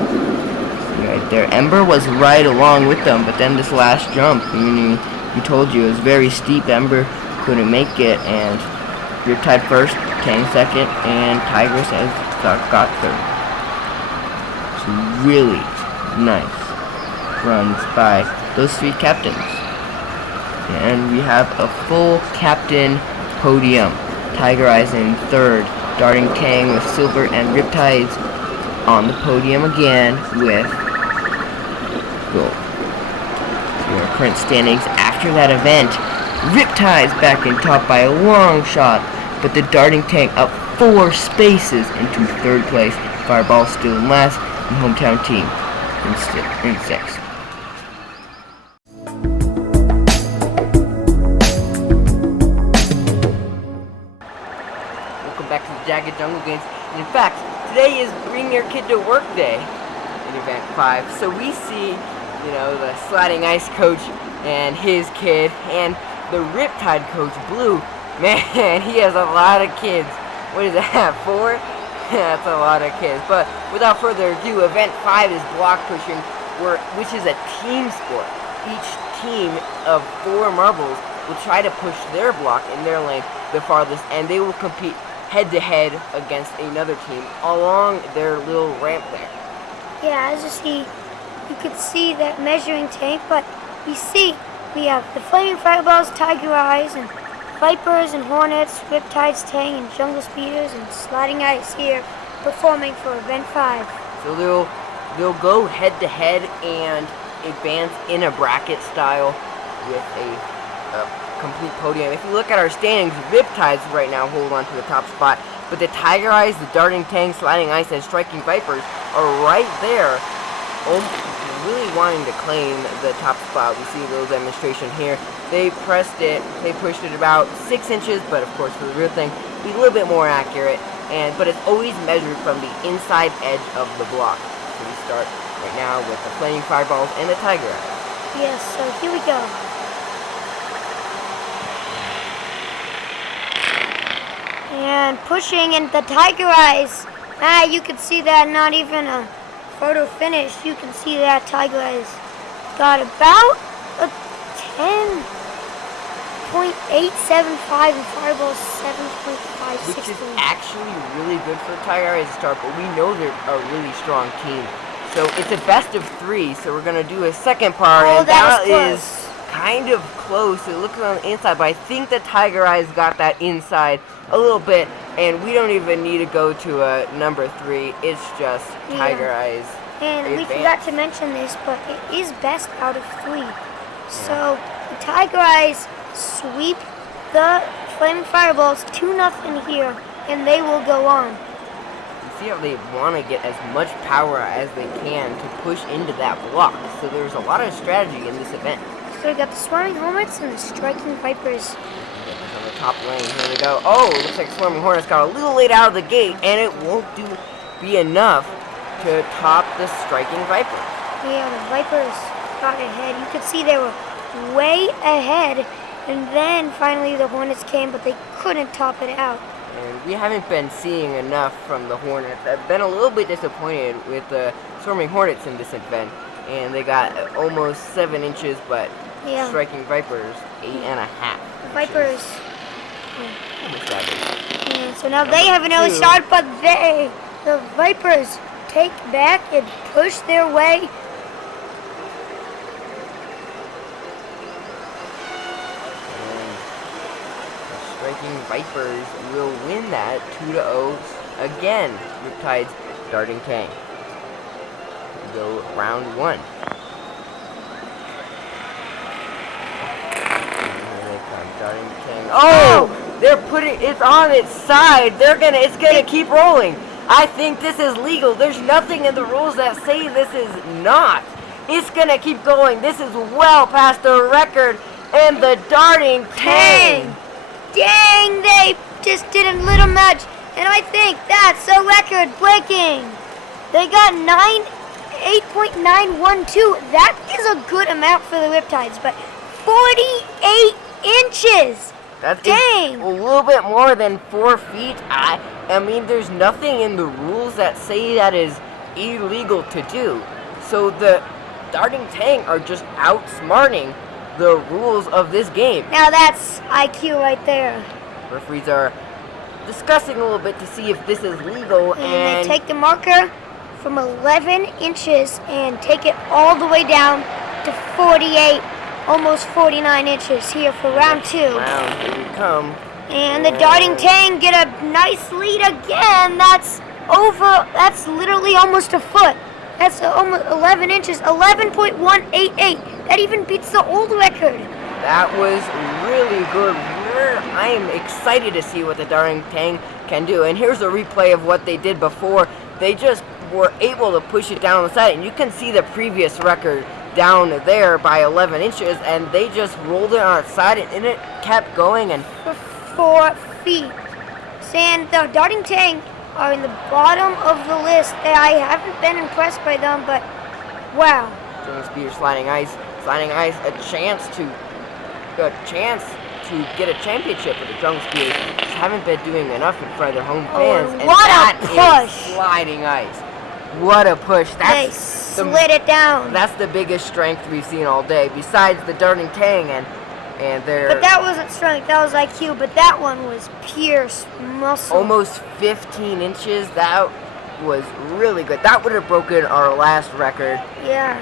Right there. Ember was right along with them, but then this last jump, we told you, it was very steep. Ember couldn't make it, and Riptide first, Tang second, and Tigress got third. So really nice runs by those 3 captains. And we have a full captain podium. Tiger Eyes in 3rd, Darting Tang with silver, and Riptides on the podium again with gold. So our current standings after that event. Riptide's back in top by a long shot, but the Darting Tank up 4 spaces into 3rd place. Fireball still in last, and Hometown Team in 6th. Welcome back to the Jagged Jungle Games. And in fact, today is Bring Your Kid to Work Day in event 5. So we see, the Sliding Ice coach and his kid, and the Riptide coach, Blue. Man, he has a lot of kids. What is that, 4? That's a lot of kids. But without further ado, event 5 is block pushing, which is a team sport. Each team of 4 marbles will try to push their block in their lane the farthest, and they will compete head-to-head against another team along their little ramp there. Yeah, as you could see that measuring tank, but we have the Flaming Fireballs, Tiger Eyes, and Vipers and Hornets, Riptides, Tang, and Jungle Speeders, and Sliding Ice here performing for event 5. So they'll go head-to-head and advance in a bracket style with a complete podium. If you look at our standings, Riptides right now hold on to the top spot, but the Tiger Eyes, the Darting Tang, Sliding Ice, and Striking Vipers are right there, really wanting to claim the top spot. We see a little demonstration here. They pressed it, they pushed it about 6 inches, but of course for the real thing, be a little bit more accurate. But it's always measured from the inside edge of the block. So we start right now with the flaming fireballs and the tiger eyes. Yes, so here we go. And pushing and the tiger eyes. You can see that, not even a photo finish. You can see that tiger eyes got about a 10.875 and fireball 7.563. Which is actually really good for tiger eyes to start, but we know they're a really strong team. So it's a best of 3, so we're going to do a second part, and that is kind of close. It looks on the inside, but I think the tiger eyes got that inside a little bit, and we don't even need to go to a number 3. It's just tiger eyes. And we forgot to mention this, but it is best out of 3. So the tiger eyes sweep the flaming fireballs 2-0 here, and they will go on. You see how they want to get as much power as they can to push into that block. So there's a lot of strategy in this event. So we got the swarming hornets and the striking vipers. On the top lane, here we go. Oh, looks like swarming hornets got a little late out of the gate, and it won't be enough to top the striking vipers. Yeah, the vipers got ahead. You could see they were way ahead, and then finally the hornets came, but they couldn't top it out. And we haven't been seeing enough from the hornets. I've been a little bit disappointed with the swarming hornets in this event, and they got almost 7 inches, but striking vipers 8.5. The vipers. Yeah, so now they have an early start, but the vipers take back and push their way. Striking vipers will win that 2-0 again. Riptide's darting tank. We go round 1. Here they come, darting tank. Oh! They're putting it's on its side. It's gonna keep rolling. I think this is legal. There's nothing in the rules that say this is not. It's gonna keep going. This is well past the record, and the darting tank. Dang, they just did a little nudge, and I think that's a record breaking. They got 8.912. That is a good amount for the Riptides, but 48 inches. That's dang. A little bit more than 4 feet. I mean, there's nothing in the rules that say that is illegal to do. So the darting tank are just outsmarting the rules of this game. Now that's IQ right there. Referees are discussing a little bit to see if this is legal, and they take the marker from 11 inches and take it all the way down to 48, almost 49 inches here for round 2. Here we come. And the darting tank get a nice lead again. That's literally almost a foot. That's almost 11 inches, 11.188. That even beats the old record. That was really good. I am excited to see what the darting tank can do. And here's a replay of what they did before. They just were able to push it down on the side. And you can see the previous record down there by 11 inches. And they just rolled it on its side, and it kept going. And for 4 feet. And the darting tank are in the bottom of the list. I haven't been impressed by them, but wow. Jungle Speeder sliding ice, a chance to get a championship with the Jungle Speeders. Just haven't been doing enough in front of their home fans. And what a push! Sliding ice. What a push. They slid it down. That's the biggest strength we've seen all day, besides the darting tang and their... But that wasn't strength, that was IQ, but that one was pure muscle. Almost 15 inches. That was really good. That would have broken our last record. Yeah.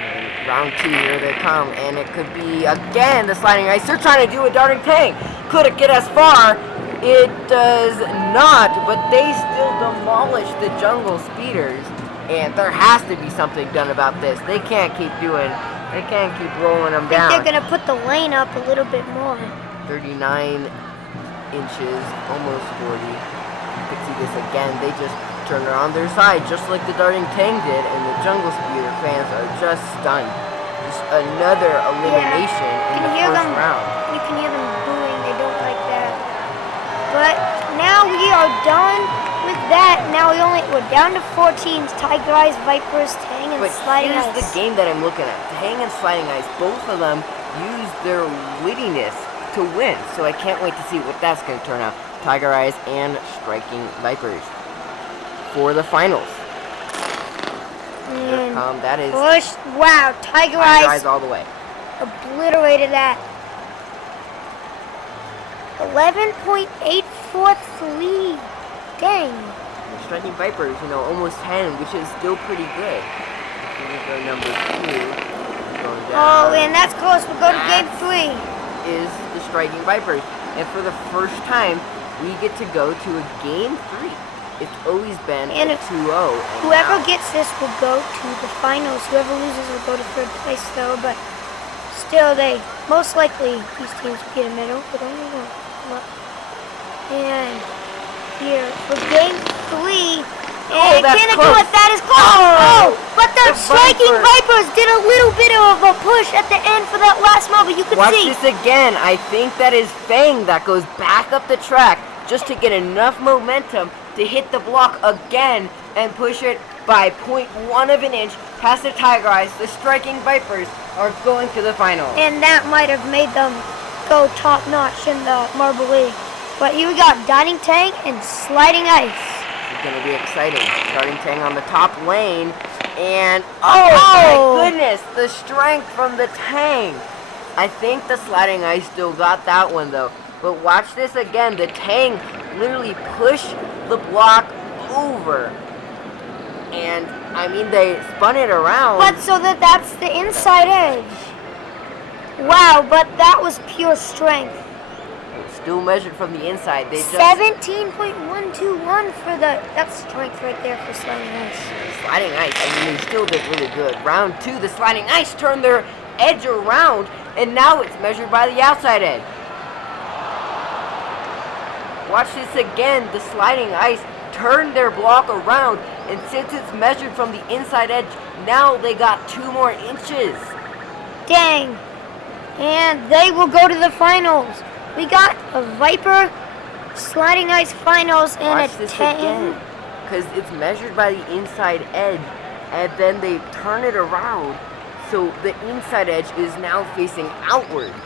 And round 2, here they come, and it could be again the sliding ice. They're trying to do a darting tang. Could it get as far? It does not, but they still demolish the Jungle Speeders, and there has to be something done about this. They can't keep rolling them down. I think they're gonna put the lane up a little bit more. 39 inches, almost 40. You can see this again. They just turn around their side, just like the Darting Tang did, and the Jungle Speeder fans are just stunned. Just another elimination in the first round. You can hear them booing. They don't like that. But now we are done with that. Now we're down to 4 teams: Tiger Eyes, Vipers, Tang, and Sliding Ice. Here's the game that I'm looking at. Tang and Sliding Ice, both of them use their wittiness to win. So I can't wait to see what that's going to turn out. Tiger Eyes and Striking Vipers for the finals. And that is push. Wow, Tiger Eyes all the way. Obliterated that. 11.843. Dang. And Striking Vipers, almost 10, which is still pretty good. Go number 2. Going down. Oh, and that's close. We'll go to game 3. Is the Striking Vipers. And for the first time, we get to go to a game 3. It's always been a 2-0. Whoever gets this will go to the finals. Whoever loses will go to 3rd place, though. But still, most likely these teams will get a medal, but only one. And here for game 3. And can't do it. That is close. But the Striking Vipers did a little bit of a push at the end for that last moment. You can see. Watch this again. I think that is Fang that goes back up the track just to get enough momentum to hit the block again and push it by 0.1 of an inch past the Tiger Eyes. The Striking Vipers are going to the final. And that might have made them go top notch in the Marble League. But here we got Darting Tang and Sliding Ice. It's going to be exciting. Darting Tang on the top lane. And, oh my goodness, the strength from the Tang. I think the Sliding Ice still got that one, though. But watch this again. The Tang literally pushed the block over. And, they spun it around. But so that's the inside edge. Wow, but that was pure strength. Still measured from the inside. They just 17.121 for that's strength right there for Sliding Ice. Sliding Ice, they still did really good. Round 2, the Sliding Ice turned their edge around, and now it's measured by the outside edge. Watch this again. The Sliding Ice turned their block around, and since it's measured from the inside edge, now they got 2 more inches. Dang. And they will go to the finals. We got a Viper, Sliding Ice finals, and Watch a this Tang. again, because it's measured by the inside edge, and then they turn it around, so the inside edge is now facing outwards.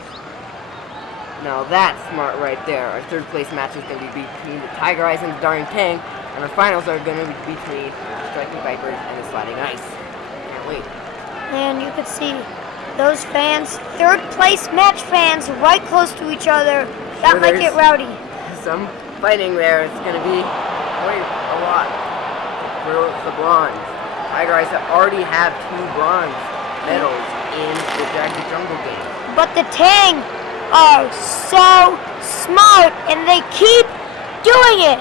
Now that's smart right there. Our 3rd place match is going to be between the Tiger Eyes and the Darting Tang, and our finals are going to be between the Striking Vipers and the Sliding Ice. Can't wait. And you can see those fans, 3rd place match fans, right close to each other. That might get rowdy. Some fighting there. It's going to be quite a lot for the bronze. Tiger Eyes already have 2 bronze medals in the Jagged Jungle Games. But the Tang are so smart, and they keep doing it.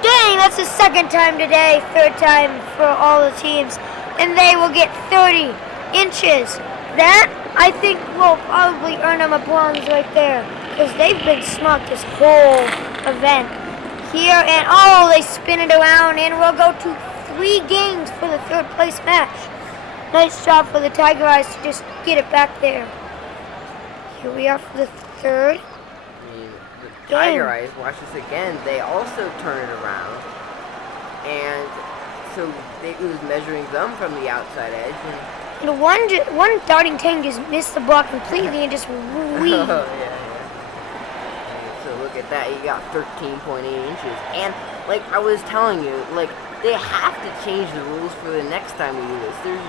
Dang, that's the 2nd time today, 3rd time for all the teams. And they will get 30 inches. That, I think, will probably earn them a bronze right there, because they've been smart this whole event. Here, and they spin it around, and we'll go to 3 games for the 3rd place match. Nice job for the Tiger Eyes to just get it back there. Here we are for the 3rd. The Tiger Eyes, watch this again, they also turn it around. And so it was measuring them from the outside edge. And one Darting Tang just missed the block completely and just weaved. Yeah. So look at that, you got 13.8 inches. And like I was telling you, they have to change the rules for the next time we do this. There's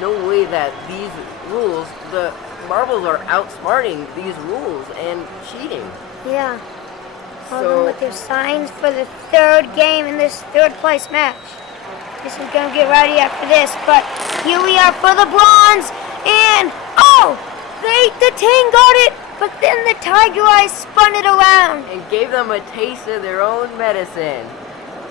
no way that these rules, the marbles are outsmarting these rules and cheating. Yeah. All them with their signs for the 3rd game in this 3rd place match. This is gonna get rowdy after this, but here we are for the bronze, and the Tang got it, but then the Tiger Eyes spun it around and gave them a taste of their own medicine.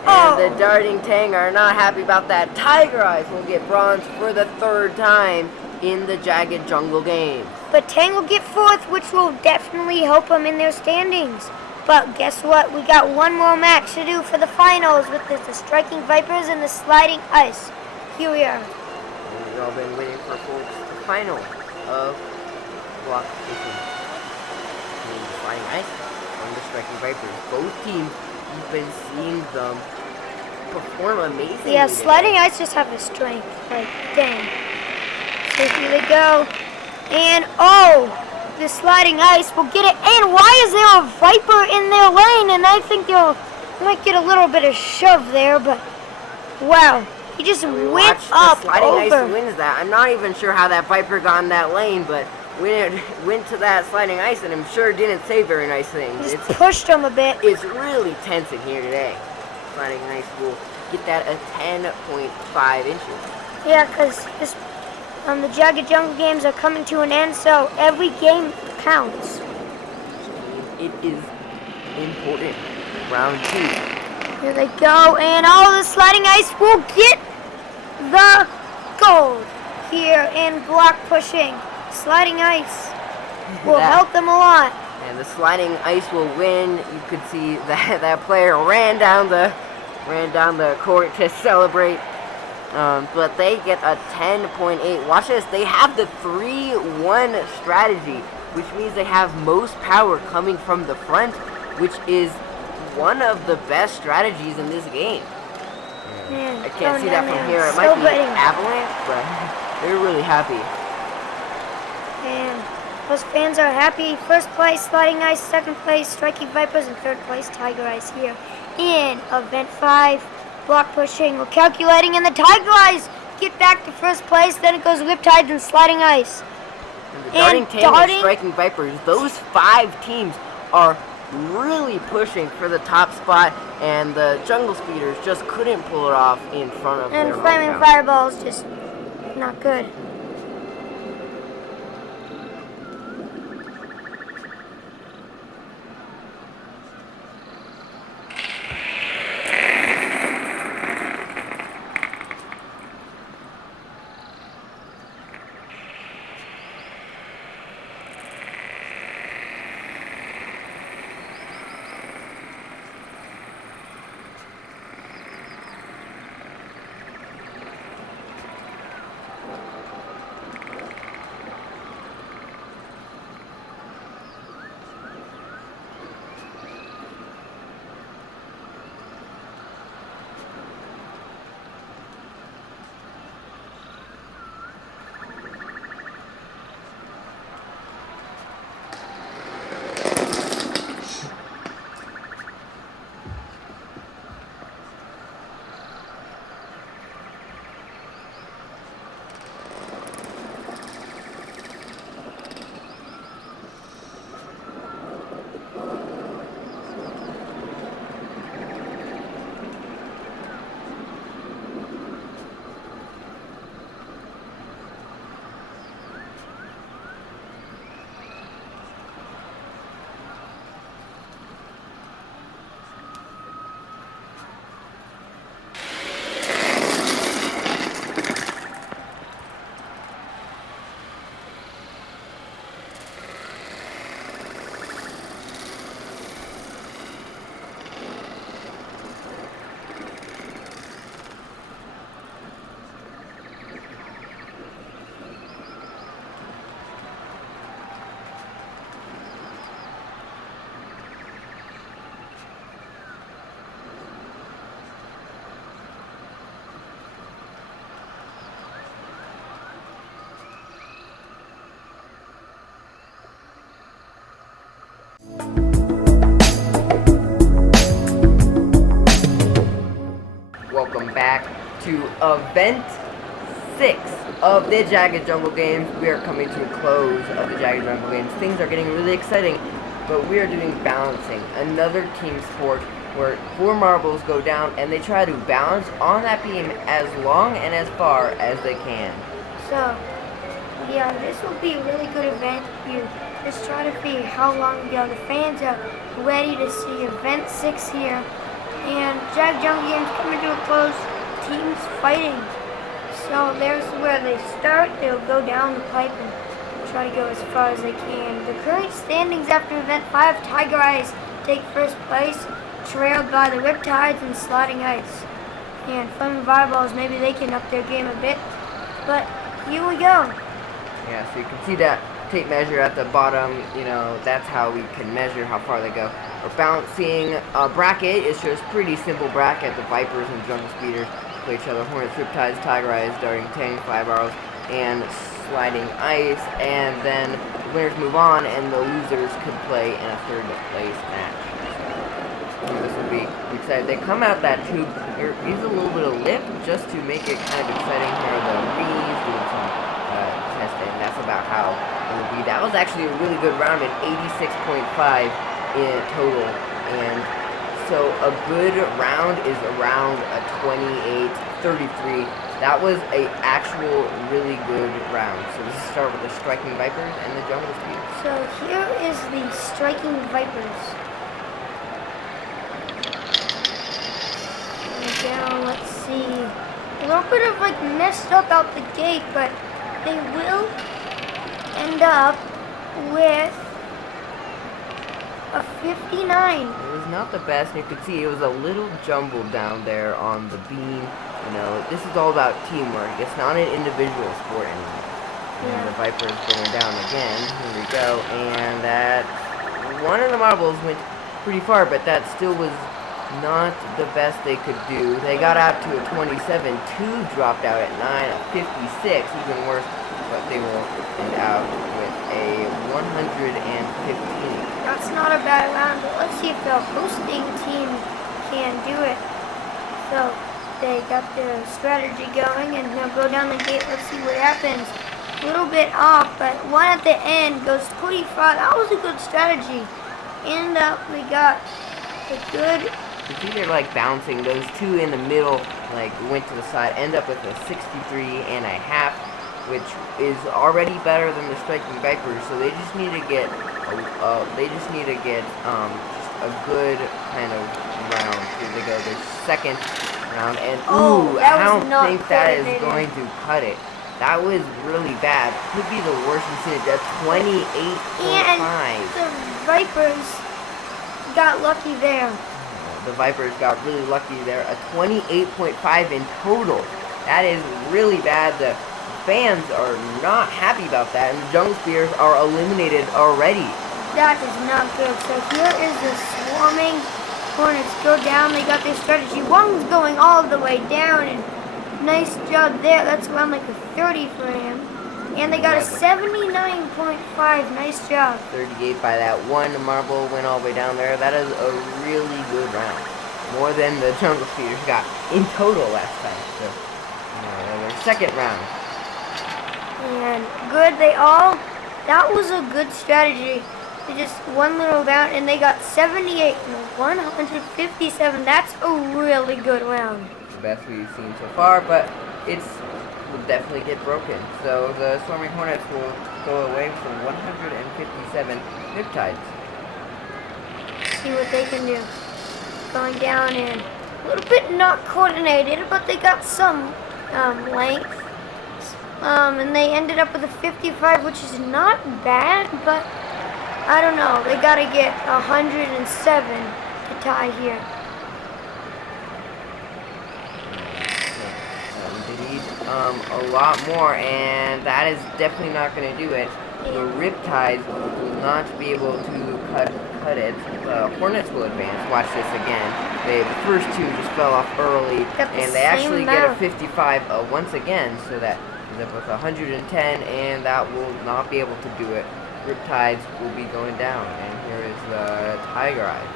And the Darting Tang are not happy about that. Tiger Eyes will get bronze for the 3rd time in the Jagged Jungle Games. But Tang will get 4th, which will definitely help them in their standings. But guess what? We got one more match to do for the finals with the Striking Vipers and the Sliding Ice. Here we are. We've all been waiting for folks, the final of block fishing. The Sliding Ice and the Striking Vipers. Both teams, you've been seeing them perform amazingly. Yeah, Sliding Ice just have a strength. Like, dang. So here they go. And, oh! The Sliding Ice will get it. And why is there a Viper in their lane? And I think they might get a little bit of shove there, but wow. He just went up Sliding over. Ice wins that. I'm not even sure how that Viper got in that lane, but when it went to that Sliding Ice, and I'm sure didn't say very nice things. Just pushed him a bit. It's really tense in here today. Sliding Ice will get that at 10.5 inches. Yeah, because the Jagged Jungle Games are coming to an end, so every game counts. It is important. Round 2. Here they go, and all the Sliding Ice will get the gold here in block pushing. Sliding Ice will help them a lot. And the Sliding Ice will win. You could see that player ran down the court to celebrate. But they get a 10.8. Watch this. They have the 3-1 strategy, which means they have most power coming from the front, which is one of the best strategies in this game. Man, I can't see that from here. It might be Avalanche, but they're really happy. And those fans are happy. First place, Sliding Ice. Second place, Striking Vipers. And third place, Tiger Ice here in Event 5. Block pushing. We're calculating, and the Tiger Ice get back to first place. Then it goes Riptides and Sliding Ice. And the Darting Tank and Striking Vipers, those 5 teams are really pushing for the top spot, and the Jungle Speeders just couldn't pull it off in front of them. And Flaming Fireball's just not good. Welcome back to Event 6 of the Jagged Jungle Games. We are coming to a close of the Jagged Jungle Games. Things are getting really exciting, but we are doing balancing, another team sport where 4 marbles go down and they try to balance on that beam as long and as far as they can. So, yeah, this will be a really good event. You just try to see how long ago the fans are ready to see Event 6 here. And Jagged Jungle Games coming to a close, teams fighting. So there's where they start. They'll go down the pipe and try to go as far as they can. The current standings after Event 5, Tiger Eyes take first place, trailed by the Riptides and Sliding Ice. And Flaming Fireballs, maybe they can up their game a bit. But here we go. Yeah, so you can see that tape measure at the bottom. You know, that's how we can measure how far they go. We're balancing a bracket. It's just pretty simple bracket. The Vipers and Jungle Speeders play each other. Hornets, Riptides, Tiger Eyes, Darting, Tang, Fireballs, and Sliding Ice. And then the winners move on, and the losers could play in a third place match. So this will be exciting. They come out that tube. There is a little bit of lip just to make it kind of exciting for the greenies, doing some testing. That's about how it will be. That was actually a really good round at 86.5 in total. And so a good round is around a 28-33. That was a actual really good round. So let's start with the Striking Vipers and the Jungle Speeders. So here is the Striking Vipers. And down, let's see. A little bit of like messed up out the gate, but they will end up with a 59. It was not the best. You could see it was a little jumbled down there on the beam. You know, this is all about teamwork. It's not an individual sport anymore. Yeah. And the Vipers going down again. Here we go. And that one of the marbles went pretty far, but that still was not the best they could do. They got out to a 27. Two dropped out at 9.56, even worse, but they will end out with a 115. That's not a bad round, but let's see if the hosting team can do it. So they got their strategy going, and they'll go down the gate. Let's see what happens. A little bit off, but one at the end goes pretty far. That was a good strategy. And we got a good. You see they're like bouncing. Those two in the middle like went to the side, end up with a 63.5, which is already better than the Striking Vipers. So they just need to get just a good kind of round. Here they go, their second round, and ooh, I don't think that is going to cut it. That was really bad. Could be the worst we've seen. At 28.5. And the Vipers got lucky there. The Vipers got really lucky there. A 28.5 in total. That is really bad. The fans are not happy about that, and the Jungle Speeders are eliminated already. That is not good. So here is the swarming Hornets go down. They got their strategy. One's going all the way down, and nice job there. That's around like a 30 for him. And they got a 79.5. Nice job. 38 by that one marble went all the way down there. That is a really good round. More than the Jungle Speeders got in total last time. So, their second round. And good. That was a good strategy. They just one little round, and they got 78 and 157. That's a really good round. The best we've seen so far, but will definitely get broken. So the Swarming Hornets will go away from 157 Riptides. See what they can do. Going down and a little bit not coordinated, but they got some length. And they ended up with a 55, which is not bad, but I don't know. They got to get 107 to tie here. They need a lot more, and that is definitely not going to do it. The Riptides will not be able to cut it. The Hornets will advance. Watch this again. The first two just fell off early, and they actually get a 55 once again, so that is up with 110, and that will not be able to do it. Riptides will be going down, and here is the Tiger Eyes.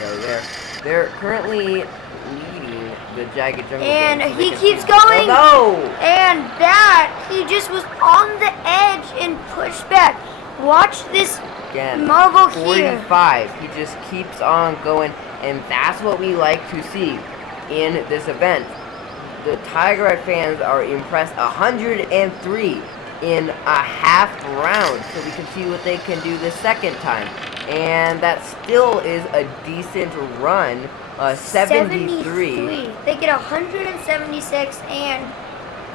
There they go. They're currently leading the Jagged Jungle and Games, so he keeps going. Oh, no! And he just was on the edge and pushed back. Watch this Again, marble here. 45. He just keeps on going, and that's what we like to see in this event. The Tiger Eye fans are impressed. 103 in a half round, so we can see what they can do the second time. And that still is a decent run. 73. They get 176, and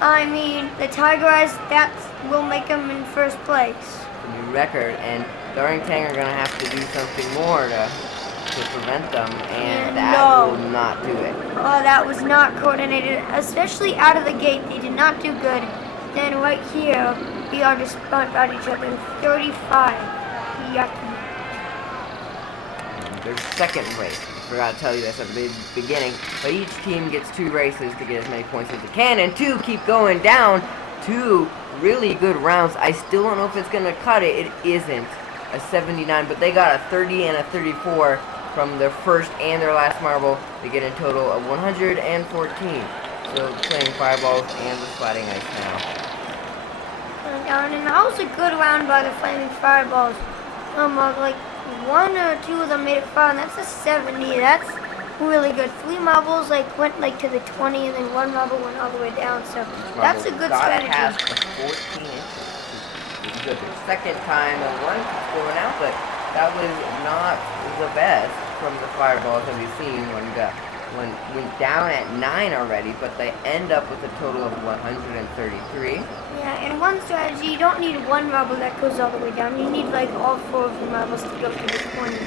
I mean the Tiger Eyes, that will make them in first place. A new record, and Daring Tang are gonna have to do something more to prevent them, and that No. will not do it. Oh, that was not coordinated, especially out of the gate. They did not do good. Then right here, we are just bumped at each other in 35. Yucky. Their second race. I forgot to tell you this at the beginning, but each team gets 2 races to get as many points as they can, and 2 keep going down. 2 really good rounds. I still don't know if it's gonna cut it. It isn't a 79, but they got a 30 and a 34 from their first and their last marble. They get a total of 114. So playing fireballs and the sliding ice now. And that was a good round by the Flaming Fireballs. Like 1 or 2 of them made it far, and that's a 70. That's really good. 3 marbles went to the 20, and then 1 marble went all the way down. So that's a good strategy. Past the 14 inches. It's good. The second time, and 1 keeps going out, but that was not the best from the fireballs that we've seen when went down at 9 already, but they end up with a total of 133. Yeah, and one strategy, you don't need 1 marble that goes all the way down. You need all 4 of the marbles to go to the 20,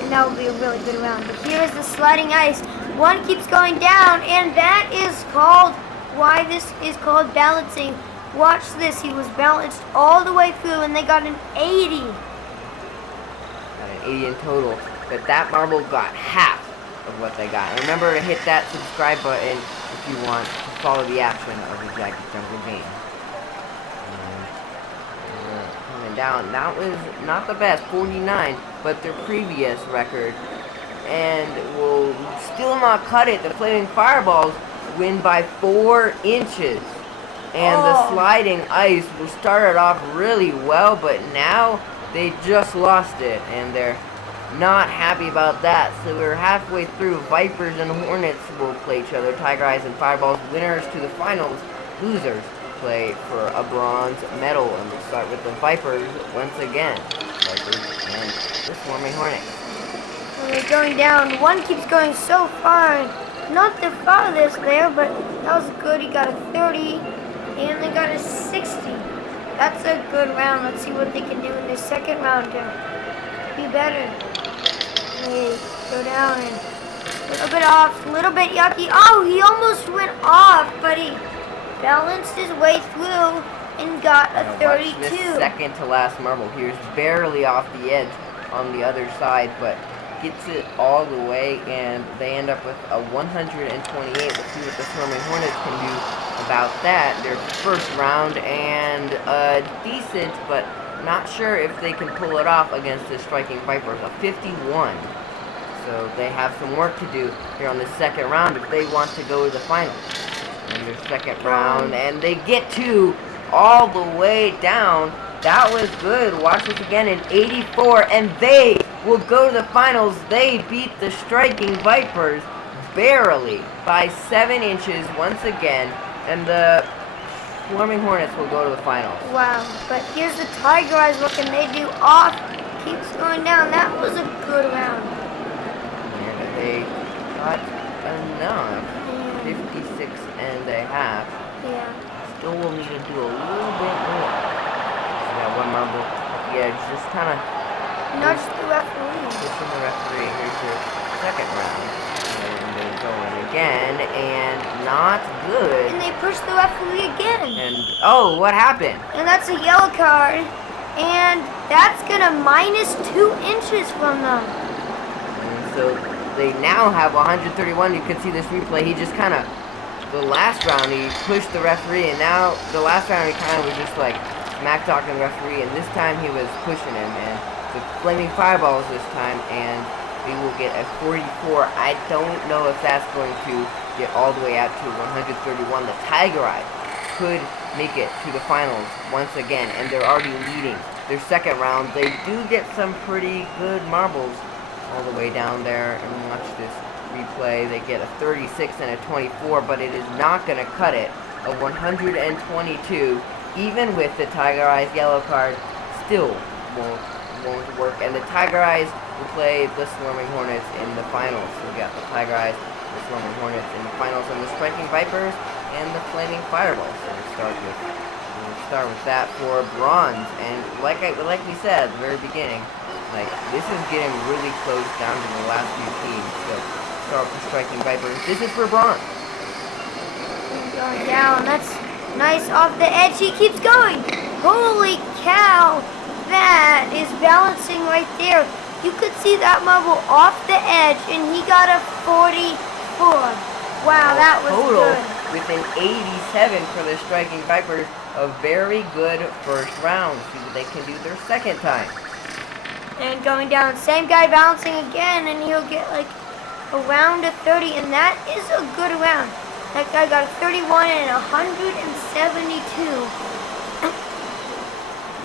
and that would be a really good round. But here is the sliding ice. 1 keeps going down, and that is why this is called balancing. Watch this, he was balanced all the way through, and they got an 80. Got an 80 in total, but that marble got half of what they got. And remember to hit that subscribe button if you want to follow the action of the Jagged Jungle Games. Coming down, that was not the best, 49, but their previous record, and will still not cut it. The Flaming Fireballs win by 4 inches. And the sliding ice was started off really well, but now they just lost it, and they're not happy about that. So we're halfway through. Vipers and Hornets will play each other. Tiger Eyes and Fireballs. Winners to the finals. Losers play for a bronze medal. And we'll start with the Vipers once again. Vipers and the Swarming Hornets. Well, they're going down. 1 keeps going so far. Not the farthest there, but that was good. He got a 30, and they got a 60. That's a good round. Let's see what they can do in the second round to be better. They go down and a little bit off, a little bit yucky. Oh, he almost went off, but he balanced his way through and got a 32. Watch this second to last marble. Here's barely off the edge on the other side, but gets it all the way, and they end up with a 128. Let's see what the Swarming Hornets can do about that. Their first round, and decent, but not sure if they can pull it off against the Striking Vipers, a 51. So they have some work to do here on the second round if they want to go to the finals. In their second round, and they get to all the way down. That was good. Watch this again in 84, and they will go to the finals. They beat the Striking Vipers barely by 7 inches once again, and the Swarming Hornets will go to the finals. Wow, but here's the Tiger Eyes looking. They do off, keeps going down. That was a good round. And they got enough, 56 and a half. Yeah. Still will need to do a little bit more. Yeah, 1 marble. Yeah, just kind of Nudge the referee. pushing the referee. Here's your second round. And they're going again, and not good. And they push the referee again. And, oh, what happened? And that's a yellow card. And that's going to minus 2 inches from them. And so they now have 131. You can see this replay. He just kind of, the last round, he pushed the referee, and now the last round he kind of was just like smack talking the referee, and this time he was pushing him, and the Flaming Fireballs this time, and they will get a 44. I don't know if that's going to get all the way out to 131. The Tiger Eye could make it to the finals once again, and they're already leading their second round. They do get some pretty good marbles all the way down there, and watch this replay. They get a 36 and a 24, but it is not going to cut it. A 122, even with the Tiger Eyes yellow card, still won't work. And the Tiger Eyes will play the Swarming Hornets in the finals. So we got the Tiger Eyes, the Swarming Hornets in the finals, and the Striking Vipers and the Flaming Fireballs. So we start with the we'll start with that for bronze. And like we said at the very beginning, like this is getting really close down to the last few teams. So start with the Striking Vipers. This is for bronze. Going down. That's nice off the edge. He keeps going. Holy cow! That is balancing right there. You could see that marble off the edge, and he got a 44. Wow, that was total good. With an 87 for the Striking Vipers. A very good first round. See what they can do their second time. And going down, same guy bouncing again, and he'll get like around a 30, and that is a good round. That guy got a 31 and 172.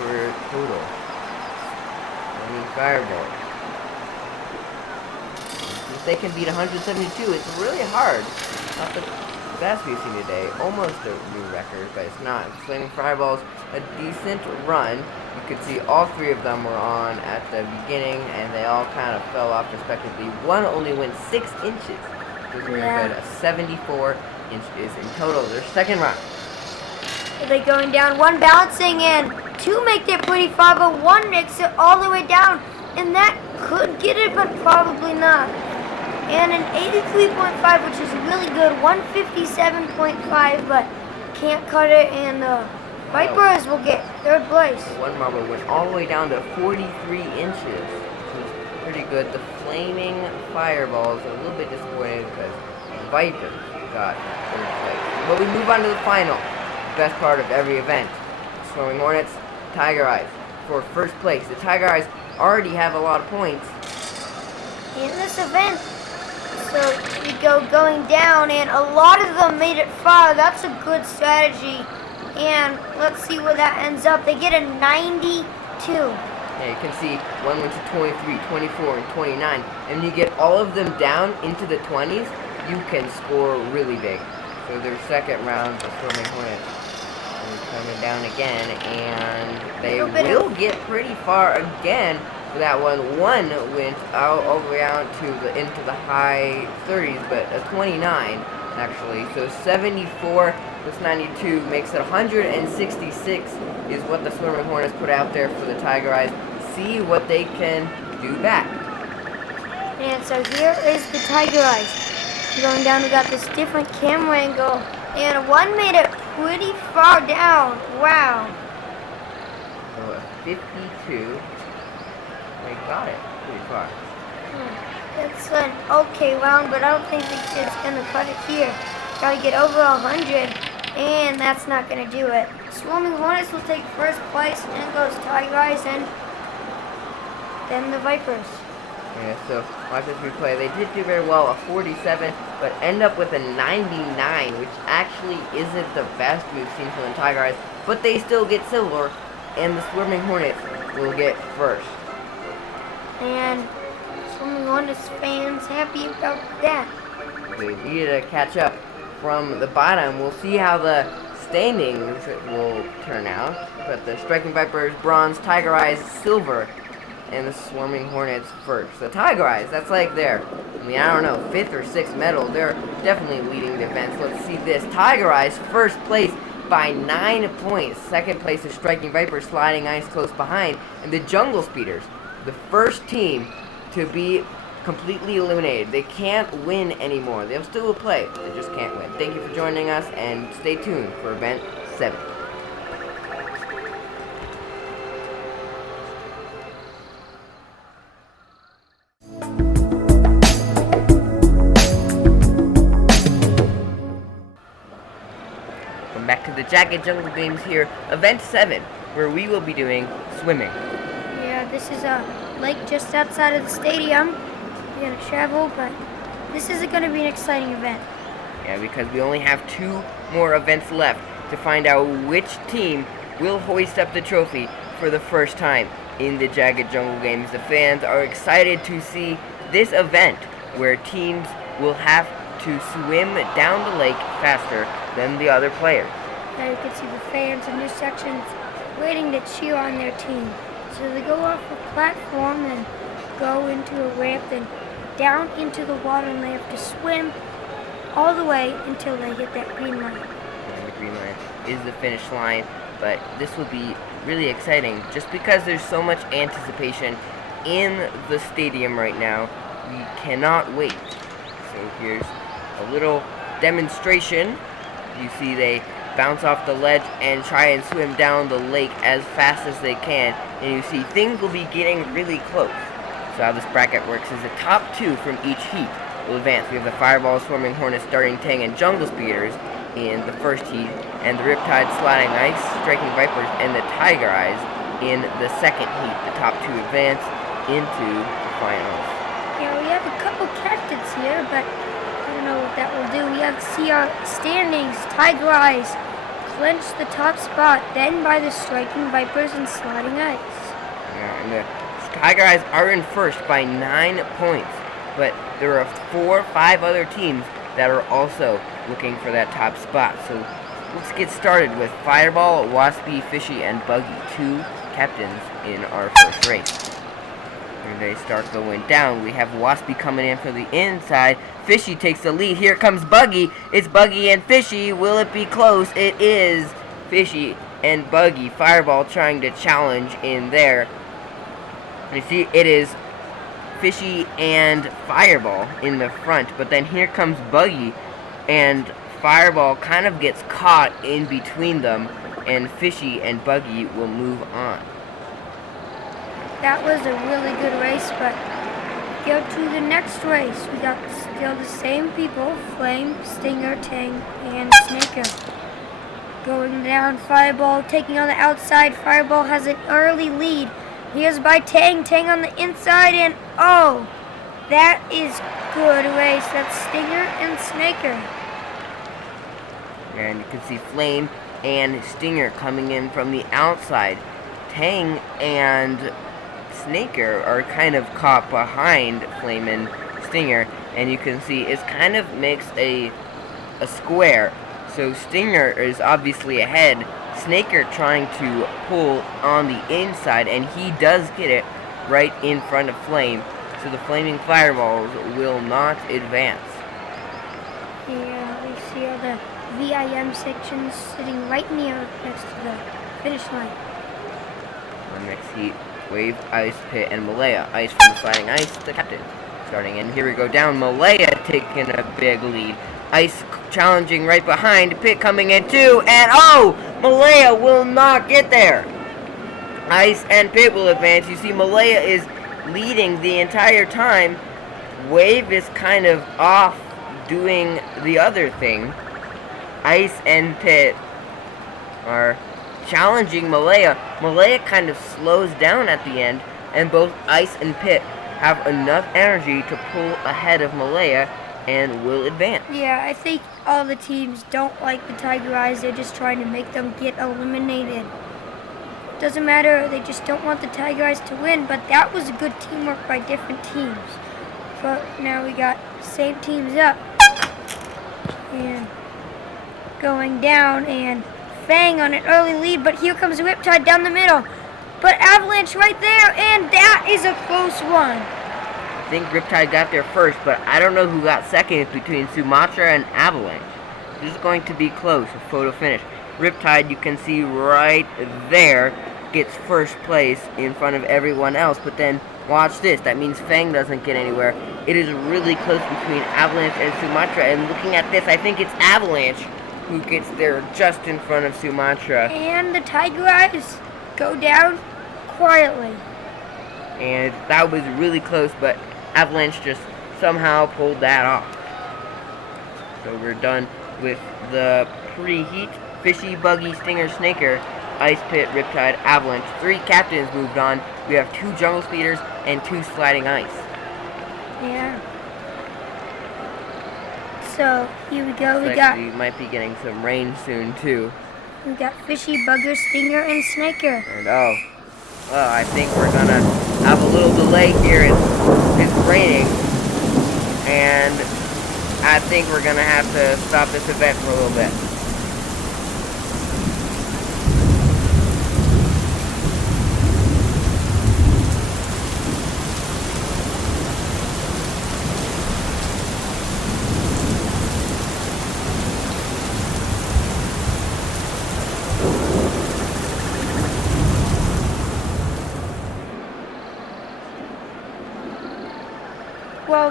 For total. Fireball. If they can beat 172, it's really hard. Not the best we've seen today. Almost a new record, but it's not. Flaming Fireball's a decent run. You could see all three of them were on at the beginning, and they all kind of fell off respectively. One only went 6 inches. Which was very good. A 74 inches in total. Their second round. Are they going down? One bouncing in. Two make it pretty far, but one makes it all the way down. And that could get it, but probably not. And an 83.5, which is really good. 157.5, but can't cut it. And the Vipers will get third place. One marble went all the way down to 43 inches, which is pretty good. The Flaming Fireball is a little bit disappointing because Vipers got third place. But we move on to the final. Best part of every event. Swimming Hornets, Tiger Eyes for first place. The Tiger Eyes already have a lot of points in this event. So we go going down, and a lot of them made it far. That's a good strategy. And let's see where that ends up. They get a 92. Yeah, you can see one went to 23, 24, and 29. And when you get all of them down into the 20s, you can score really big. So their second round, the Swimming Hornets coming down again, and they will get pretty far again for that one. One went all the way out to into the high 30s, but a 29 actually. So 74 plus 92 makes it 166 is what the Swimming Hornets put out there for the Tiger Eyes. See what they can do back. And so here is the Tiger Eyes. Going down, we got this different camera angle, and one made it pretty far down. Wow. So a 52. They got it pretty far. That's an okay round, but I don't think the kid's gonna cut it here. Gotta get over 100, and that's not gonna do it. Swimming Hornets will take first place, and goes Tiger Eyes, and then the Vipers. Yeah, so watch this replay. They did do very well, a 47, but end up with a 99, which actually isn't the best we've seen from the Tiger Eyes, but they still get silver, and the Swimming Hornets will get first. And Swimming Hornets fans happy about that. They needed to catch up from the bottom. We'll see how the standings will turn out, but the Striking Vipers, bronze, Tiger Eyes, silver, and the Swarming Hornets first. The Tiger Eyes, that's like their, I don't know, 5th or 6th medal. They're definitely leading the events. Let's see this. Tiger Eyes, first place by 9 points. Second place is Striking Vipers, Sliding Ice close behind. And the Jungle Speeders, the first team to be completely eliminated. They can't win anymore. They'll still play. They just can't win. Thank you for joining us, and stay tuned for Event 7. Back to the Jagged Jungle Games here, Event 7, where we will be doing swimming. Yeah, this is a lake just outside of the stadium. We're going to travel, but this is going to be an exciting event. Yeah, because we only have 2 more events left to find out which team will hoist up the trophy for the first time in the Jagged Jungle Games. The fans are excited to see this event where teams will have to swim down the lake faster than the other players. Now you can see the fans in this section waiting to cheer on their team. So they go off a platform and go into a ramp and down into the water, and they have to swim all the way until they hit that green line. And the green line is the finish line. but this will be really exciting just because there's so much anticipation in the stadium right now. We cannot wait. So here's a little demonstration. You see they bounce off the ledge and try and swim down the lake as fast as they can, and you see things will be getting really close. So how this bracket works is the top 2 from each heat will advance. We have the Fireball, Swarming Hornets, Darting Tang, and Jungle Speeders in the first heat, and the Riptide, Sliding Ice, Striking Vipers, and the Tiger Eyes in the second heat. The top 2 advance into the finals. Yeah, we have a couple captains here, but I don't know what that will do. We have to see our standings. Tiger Eyes clinch the top spot, then by the Striking Vipers and Sliding Ice. Yeah, and the Tiger Eyes are in first by 9 points, but there are 4 or 5 other teams that are also looking for that top spot. So let's get started with Fireball, Waspy, Fishy, and Buggy, 2 captains in our first race. Here they start going down. We have Waspy coming in from the inside. Fishy takes the lead. Here comes Buggy. It's Buggy and Fishy. Will it be close? It is Fishy and Buggy. Fireball trying to challenge in there. You see, it is Fishy and Fireball in the front, but then here comes Buggy, and Fireball kind of gets caught in between them, and Fishy and Buggy will move on. That was a really good race, but go to the next race. We got still the same people, Flame, Stinger, Tang, and Snaker. Going down, Fireball taking on the outside. Fireball has an early lead. Here's by Tang. Tang on the inside, and oh, that is good race. That's Stinger and Snaker. And you can see Flame and Stinger coming in from the outside. Tang and Snaker are kind of caught behind Flame and Stinger, and you can see it kind of makes a square. So Stinger is obviously ahead. Snaker trying to pull on the inside, and he does get it right in front of Flame. So the Flaming Fireballs will not advance. Yeah, we see all the VIM sections sitting right next to the finish line. The next heat, Wave, Ice, Pit, and Malaya. Ice from the Sliding Ice, the captain. Starting in, here we go down. Malaya taking a big lead. Ice challenging right behind. Pit coming in too, and oh! Malaya will not get there. Ice and Pit will advance. You see Malaya is leading the entire time. Wave is kind of off doing the other thing. Ice and Pit are challenging Malaya. Malaya kind of slows down at the end, and both Ice and Pit have enough energy to pull ahead of Malaya and will advance. Yeah, I think all the teams don't like the Tiger Eyes. They're just trying to make them get eliminated. Doesn't matter, they just don't want the Tiger Eyes to win, but that was a good teamwork by different teams. But now we got same teams up. And going down, and Fang on an early lead, but here comes Riptide down the middle. But Avalanche right there, and that is a close one. I think Riptide got there first, but I don't know who got second between Sumatra and Avalanche. This is going to be close, a photo finish. Riptide, you can see right there, gets first place in front of everyone else, but then watch this. That means Fang doesn't get anywhere. It is really close between Avalanche and Sumatra, and looking at this, I think it's Avalanche who gets there just in front of Sumatra. And the Tiger Eyes go down quietly. And that was really close, but Avalanche just somehow pulled that off. So we're done with the pre-heat. Fishy, Buggy, Stinger, Snaker, Ice Pit, Riptide, Avalanche. 3 captains moved on. We have 2 Jungle Speeders and 2 Sliding Ice. Yeah. So here we go. We might be getting some rain soon too. We got Fishy, Bugger, Stinger, and Snaker. And oh, well, I think we're gonna have a little delay here. It's raining, and I think we're gonna have to stop this event for a little bit.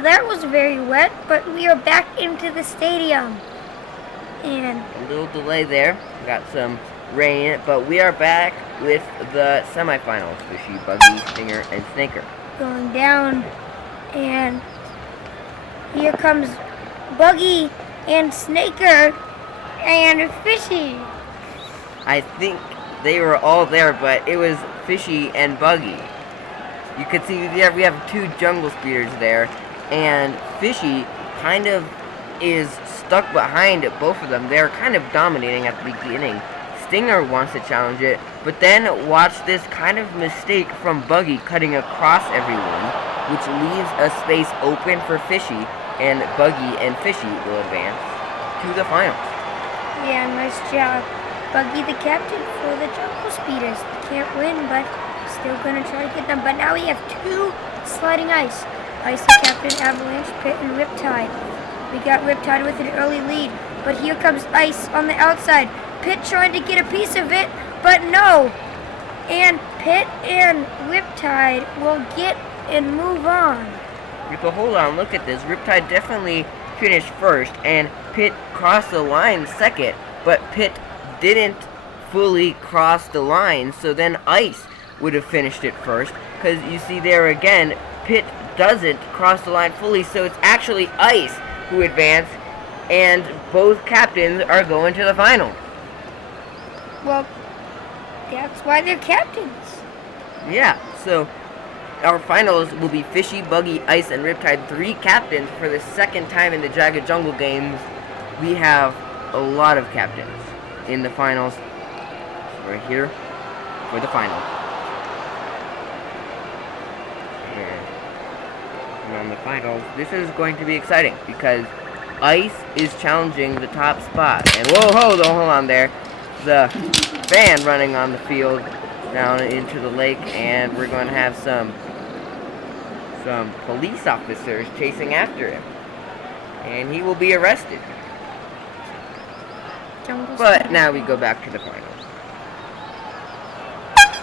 Well, that was very wet, but we are back into the stadium. And A little delay there. We got some rain in it, but we are back with the semifinals. Fishy, Buggy, Stinger, and Snaker. going down, and here comes Buggy and Snaker and Fishy. I think they were all there, but it was Fishy and Buggy. You could see there we have two jungle speeders there, and Fishy kind of is stuck behind both of them. They're kind of dominating at the beginning. Stinger wants to challenge it, but then watch this kind of mistake from Buggy cutting across everyone, which leaves a space open for Fishy, and Buggy and Fishy will advance to the final. Yeah, nice job. Buggy the captain for the Jungle Speeders. They can't win, but still gonna try to get them. But now we have two sliding ice. Ice the captain, Avalanche, Pit, and Riptide. We got Riptide with an early lead, but here comes Ice on the outside. Pit trying to get a piece of it, but no. And Pit and Riptide will get and move on. But hold on, look at this. Riptide definitely finished first, and Pit crossed the line second, but Pit didn't fully cross the line, so then Ice would have finished it first, because you see there again, Pit doesn't cross the line fully, so it's actually Ice who advanced, and both captains are going to the final. Well, that's why they're captains. Yeah, so our finals will be Fishy, Buggy, Ice, and Riptide, 3 captains for the second time in the Jagged Jungle Games. We have a lot of captains in the finals. So right here for the final. And on the finals, this is going to be exciting because Ice is challenging the top spot. And whoa, hold on there. The fan running on the field down into the lake, and we're going to have some police officers chasing after him, and he will be arrested. But now we go back to the final.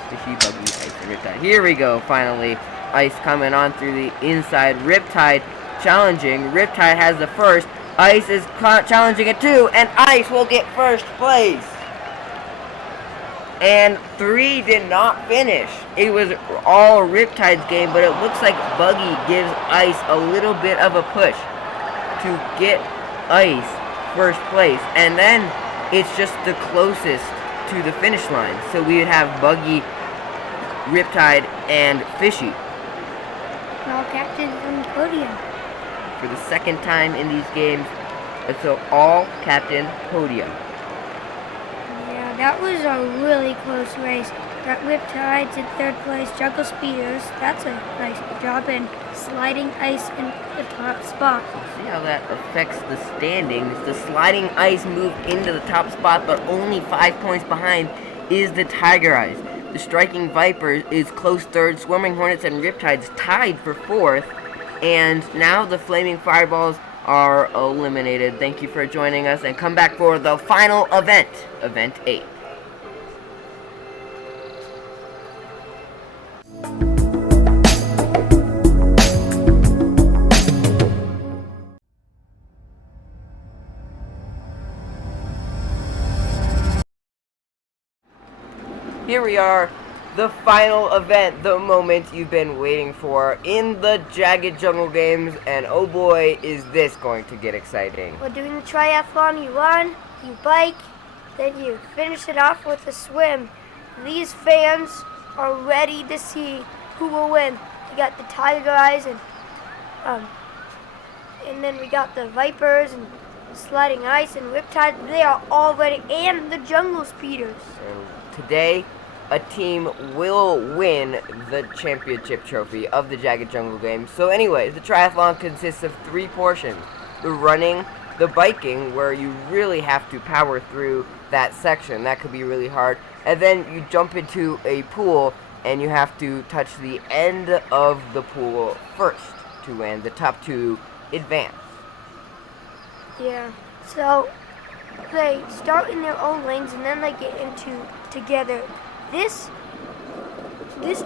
Fishy, Buggy, Ice, and Riptide. Here we go, finally. Ice coming on through the inside. Riptide challenging. Riptide has the first. Ice is challenging it too, and Ice will get first place. And 3 did not finish. It was all Riptide's game, but it looks like Buggy gives Ice a little bit of a push to get Ice first place. And then it's just the closest to the finish line. So we would have Buggy, Riptide, and Fishy. All captains on the podium. For the second time in these games, so all captain podium. That was a really close race. Got Riptides in 3rd place, Jungle Speeders. That's a nice job, and sliding ice in the top spot. See how that affects the standings. The sliding ice moved into the top spot, but only 5 points behind is the Tiger Eyes. The Striking Vipers is close 3rd, Swarming Hornets and Riptides tied for 4th, and now the Flaming Fireballs are eliminated. Thank you for joining us, and come back for the final event, Event 8. Here we are, the final event, the moment you've been waiting for in the Jagged Jungle Games, and oh boy, is this going to get exciting. We're doing the triathlon. You run, you bike, then you finish it off with a swim. These fans are ready to see who will win. We got the Tiger Eyes, and then we got the Vipers and Sliding Ice and Riptide. They are all ready, and the Jungle Speeders. And today, a team will win the championship trophy of the Jagged Jungle Games. So anyways, the triathlon consists of 3 portions. The running, the biking, where you really have to power through that section. That could be really hard. And then you jump into a pool, and you have to touch the end of the pool first to win. The top 2 advance. Yeah, so they start in their own lanes, and then they get into together. This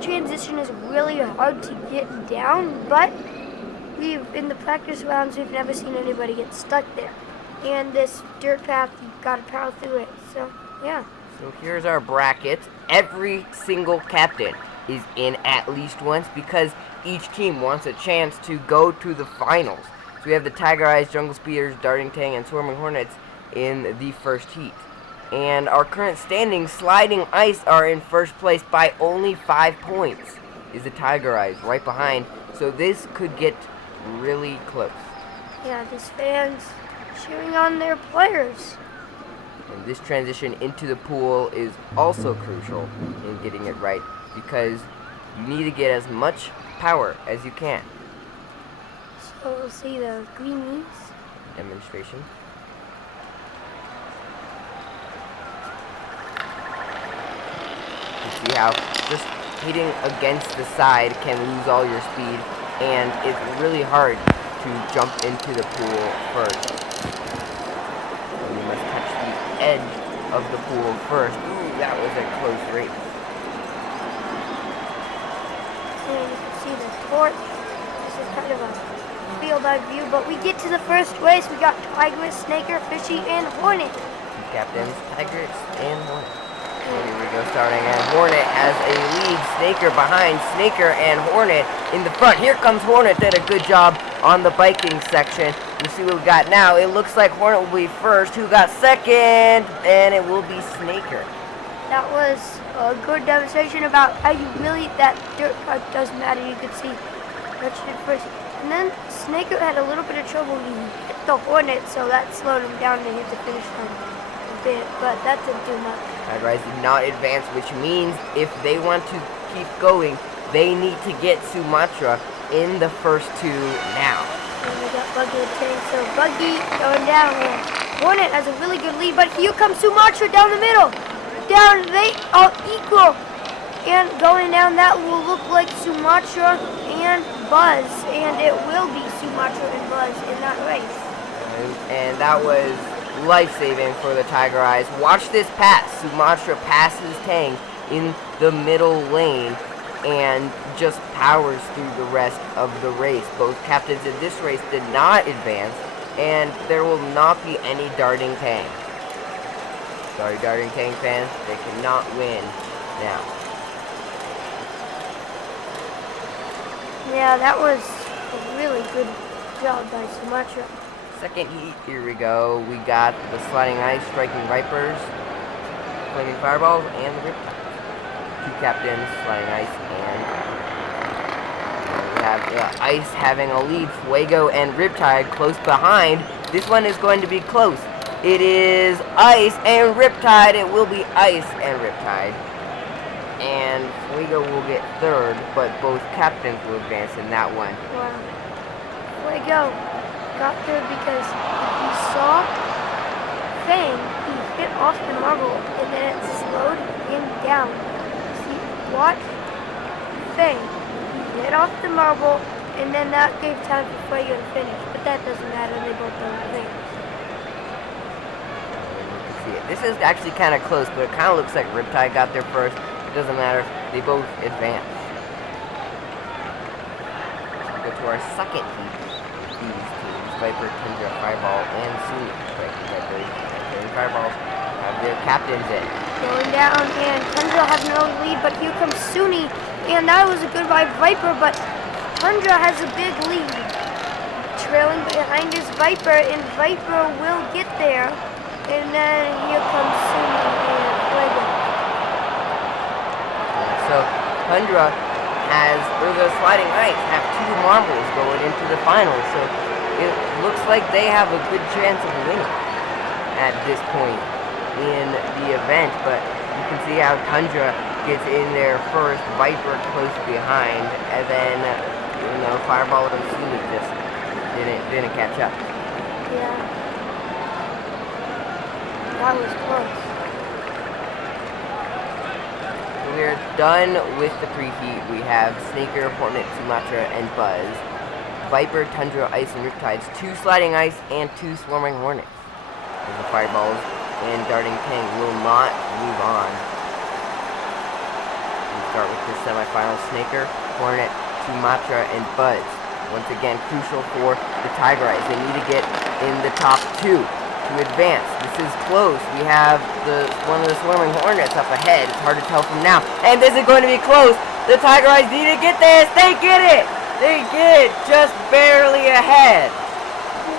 transition is really hard to get down, but in the practice rounds, we've never seen anybody get stuck there. And this dirt path, you've got to power through it. So, yeah. So here's our bracket. Every single captain is in at least once because each team wants a chance to go to the finals. So we have the Tiger Eyes, Jungle Speeders, Darting Tang, and Swarming Hornets in the first heat. And our current standings, Sliding Ice are in first place by only 5 points. Is the Tiger Eyes right behind. So this could get really close. Yeah, these fans cheering on their players. And this transition into the pool is also crucial in getting it right because you need to get as much power as you can. So we'll see the greenies. Demonstration. You see how just hitting against the side can lose all your speed, and it's really hard to jump into the pool first. So you must touch the edge of the pool first. Ooh, that was a close race. And you can see the torch. This is kind of a field eye view, but we get to the first race. We got Tigress, Snaker, Fishy, and Hornet. Two captains, Tigress and Hornet. Here we go, starting, and Hornet has a lead. Snaker behind, Snaker and Hornet in the front. Here comes Hornet, did a good job on the biking section. You see what we got now. It looks like Hornet will be first. Who got second? And it will be Snaker. That was a good demonstration about how you really, that dirt part doesn't matter. You could see Rich did first. And then Snaker had a little bit of trouble. He hit the Hornet, so that slowed him down to hit the finish line a bit, but that didn't do much. Tiger did not advance, which means if they want to keep going, they need to get Sumatra in the first two now. And we got Buggy and Tang, so Buggy going down here. Hornet has a really good lead, but here comes Sumatra down the middle. Down, they are equal. And going down, that will look like Sumatra and Buzz, and it will be Sumatra and Buzz in that race. And that was life-saving for the Tiger Eyes. Watch this pass. Sumatra passes Tang in the middle lane and just powers through the rest of the race. Both captains in this race did not advance, and there will not be any Darting Tang. Sorry, Darting Tang fans, they cannot win now. Yeah, that was a really good job by Sumatra. Second heat, here we go. We got the Sliding Ice, Striking Vipers, Flaming Fireballs, and the Riptide. Two captains, Sliding Ice, and we have the Ice having a lead. Fuego and Riptide close behind. This one is going to be close. It is Ice and Riptide. It will be Ice and Riptide. And Fuego will get third, but both captains will advance in that one. Wow. Fuego got third because he saw Fang, he hit off the marble, and then it slowed him down. See, watch Fang, he hit off the marble, and then that gave time for Fuego to finish. But that doesn't matter, they both don't finish. See it. This is actually kind of close, but it kind of looks like Riptide got there first. It doesn't matter, they both advance. Go to our second heat. These teams, Viper, Tundra, Fireball, and Suni. Viper and Fireballs have their captains in. Going down, and Tundra has no lead, but here comes Suni, and that was a good by Viper, but Tundra has a big lead. Trailing behind is Viper, and Viper will get there. And then here comes Suni and Fuego. So Tundra or the Sliding Ice have two marbles going into the finals, so it looks like they have a good chance of winning at this point in the event, but you can see how Tundra gets in there first, Viper close behind, and then, Fireball and Suni just didn't catch up. Yeah. That was close. We're done with the preheat. We have Snaker, Hornet, Sumatra, and Buzz. Viper, Tundra, Ice, and Riptides. 2 Sliding Ice and 2 Swarming Hornets. And the Fireballs and Darting Tang will not move on. We start with the semifinal. Snaker, Hornet, Sumatra, and Buzz. Once again, crucial for the Tiger Eyes. They need to get in the top 2 to advance. This is close. We have one of the Swarming Hornets up ahead. It's hard to tell from now. And this is going to be close. The Tiger Eyes need to get this. They get it. They get it. Just barely ahead.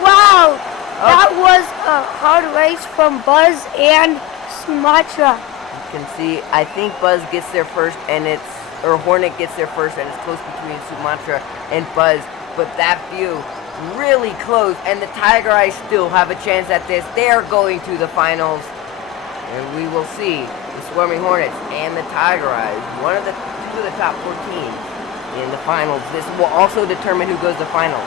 Wow. That was a hard race from Buzz and Sumatra. You can see, I think Buzz gets there first, and Hornet gets there first, and it's close between Sumatra and Buzz. But that view, really close, and the Tiger Eyes still have a chance at this. They're going to the finals, and we will see the Swarming Hornets and the Tiger Eyes, two of the top 14 in the finals. This will also determine who goes to finals.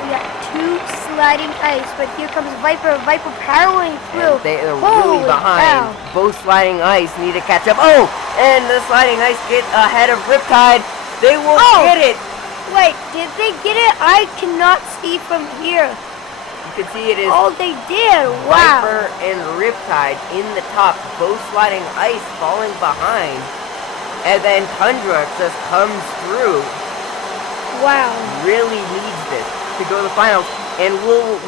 We got 2 sliding ice, but here comes Viper powering through. And they are really behind. Cow. Both sliding ice need to catch up. Oh, and the sliding ice get ahead of Riptide. They will get it. Wait, did they get it? I cannot see from here. You can see it is. Oh, they did. Wow. Viper and Riptide in the top, both sliding ice falling behind. And then Tundra just comes through. Wow. Really needs this to go to the finals. And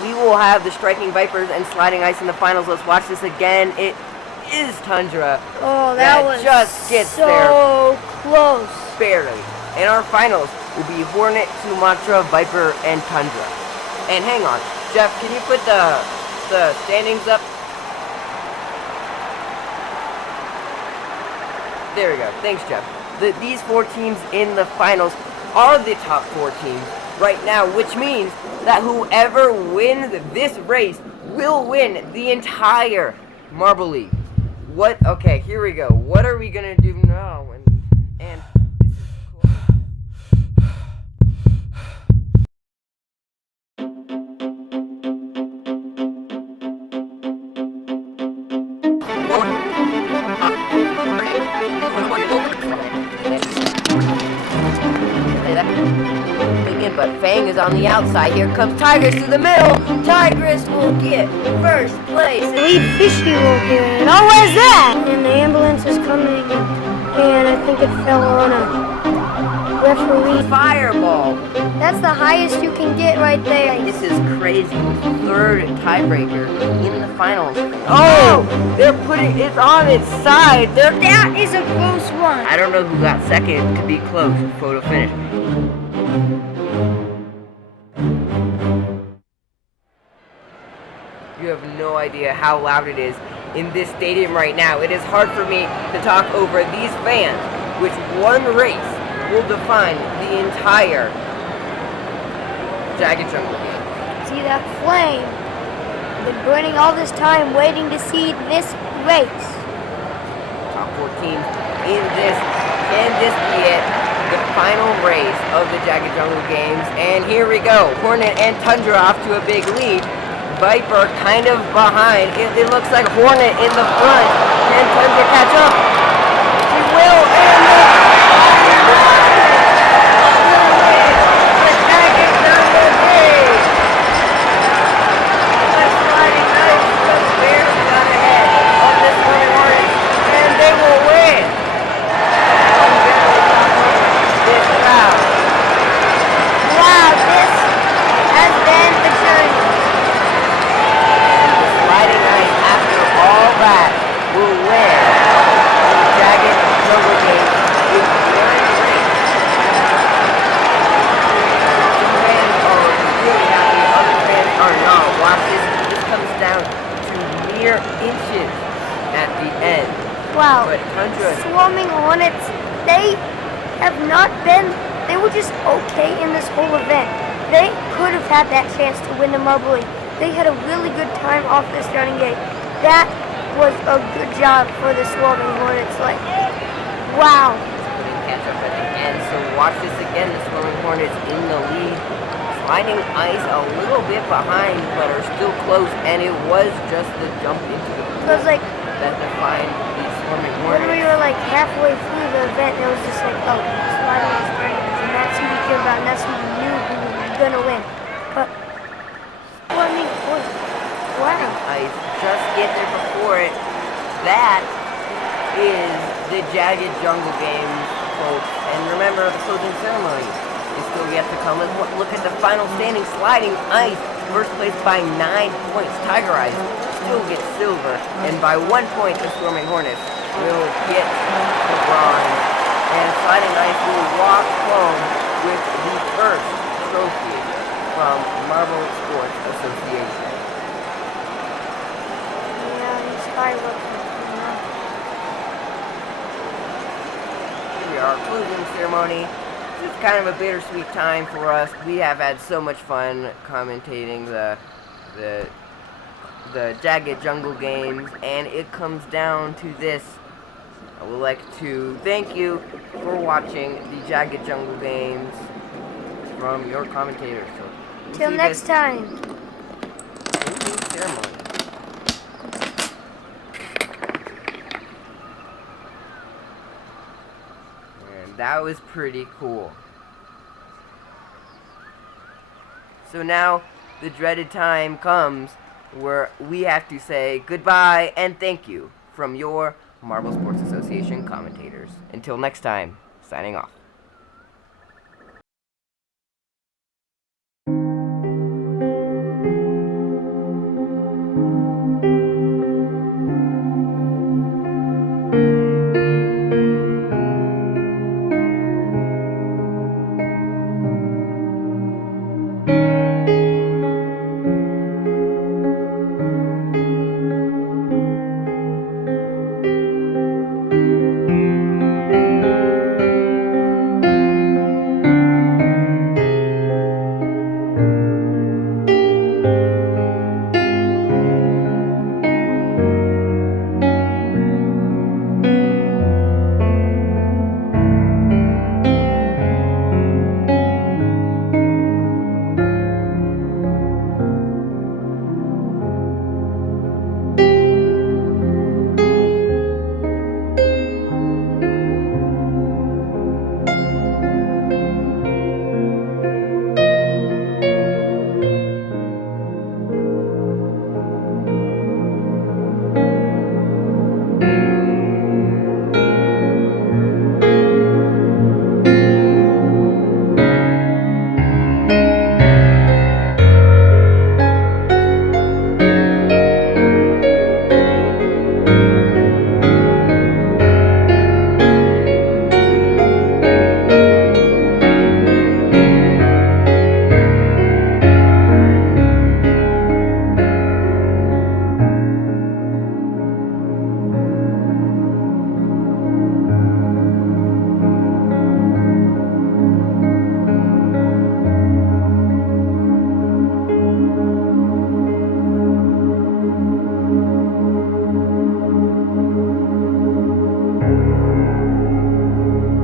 we will have the Striking Vipers and Sliding Ice in the finals. Let's watch this again. It is Tundra. Oh, that was just gets so there. close. Barely. And our finals will be Hornet, Sumatra, Viper, and Tundra. And hang on, Jeff, can you put the standings up? There we go. Thanks, Jeff. These 4 teams in the finals are the top 4 teams right now, which means that whoever wins this race will win the entire Marble League. Okay, here we go. What are we gonna do now? And this is cool. But Fang is on the outside. Here comes Tigress to the middle. Tigress will get first place. Lead Fishy will get it. Oh, where's that? And the ambulance is coming. And I think it fell on a referee. Fireball. That's the highest you can get right there. This is crazy. 3rd tiebreaker in the finals. Oh, they're putting it on its side. That is a close one. I don't know who got second to be close. Photo finish. You have no idea how loud it is in this stadium right now. It is hard for me to talk over these fans, which one race will define the entire Jagged Jungle Game. See that flame? Been burning all this time waiting to see this race. Top 4 teams in this. Can this be it? The final race of the Jagged Jungle Games. And here we go. Hornet and Tundra off to a big lead. Viper kind of behind. It looks like Hornet in the front. Can Tundra catch up? She will, and the Jagged Jungle Games. The Sliding Ice just barely got ahead of this one Hornet, and they will win. This round. Wow, this has been a journey. Sliding Ice, after all that, will win the Jagged Jungle Games with 1 race. Some fans are really happy, other fans are not. Watch this. This comes down to mere inches at the end. Wow. But Tundra, Swarming Hornets, they have not been, they were just okay in this whole event. They could have had that chance to win the Marble League. They had a really good time off this running gate. That was a good job for the Swarming Hornets. Like, wow. putting catch up at the end. So watch this again. The Swarming Hornets in the lead. Sliding Ice a little bit behind, but are still close. And it was just the jump into the pool It was like, that defined the Swarming when Hornets. we were like halfway through the event, it was just like, oh, Sliding Ice great. And that's who we cared about, and that's who we knew who was going to win. But, Swarming Hornets, wow. Ice just get there before it. That is the Jagged Jungle Games, folks. And remember, the closing ceremony is still yet to come. Let's look at the final standing. Sliding Ice, first place by 9 points. Tiger Eyes still gets silver, and by 1 point, the Swarming Hornets will get the bronze. And Sliding Ice will walk home with the first trophy from Marble Sports Association. Yeah, these fireworks. Here we are, closing ceremony. This is kind of a bittersweet time for us. We have had so much fun commentating the Jagged Jungle Games, and it comes down to this. I would like to thank you for watching the Jagged Jungle Games from your commentators. So we'll Till see next time. closing ceremony. And that was pretty cool. So now the dreaded time comes where we have to say goodbye and thank you from your Marble Sports Association commentators. Until next time, signing off.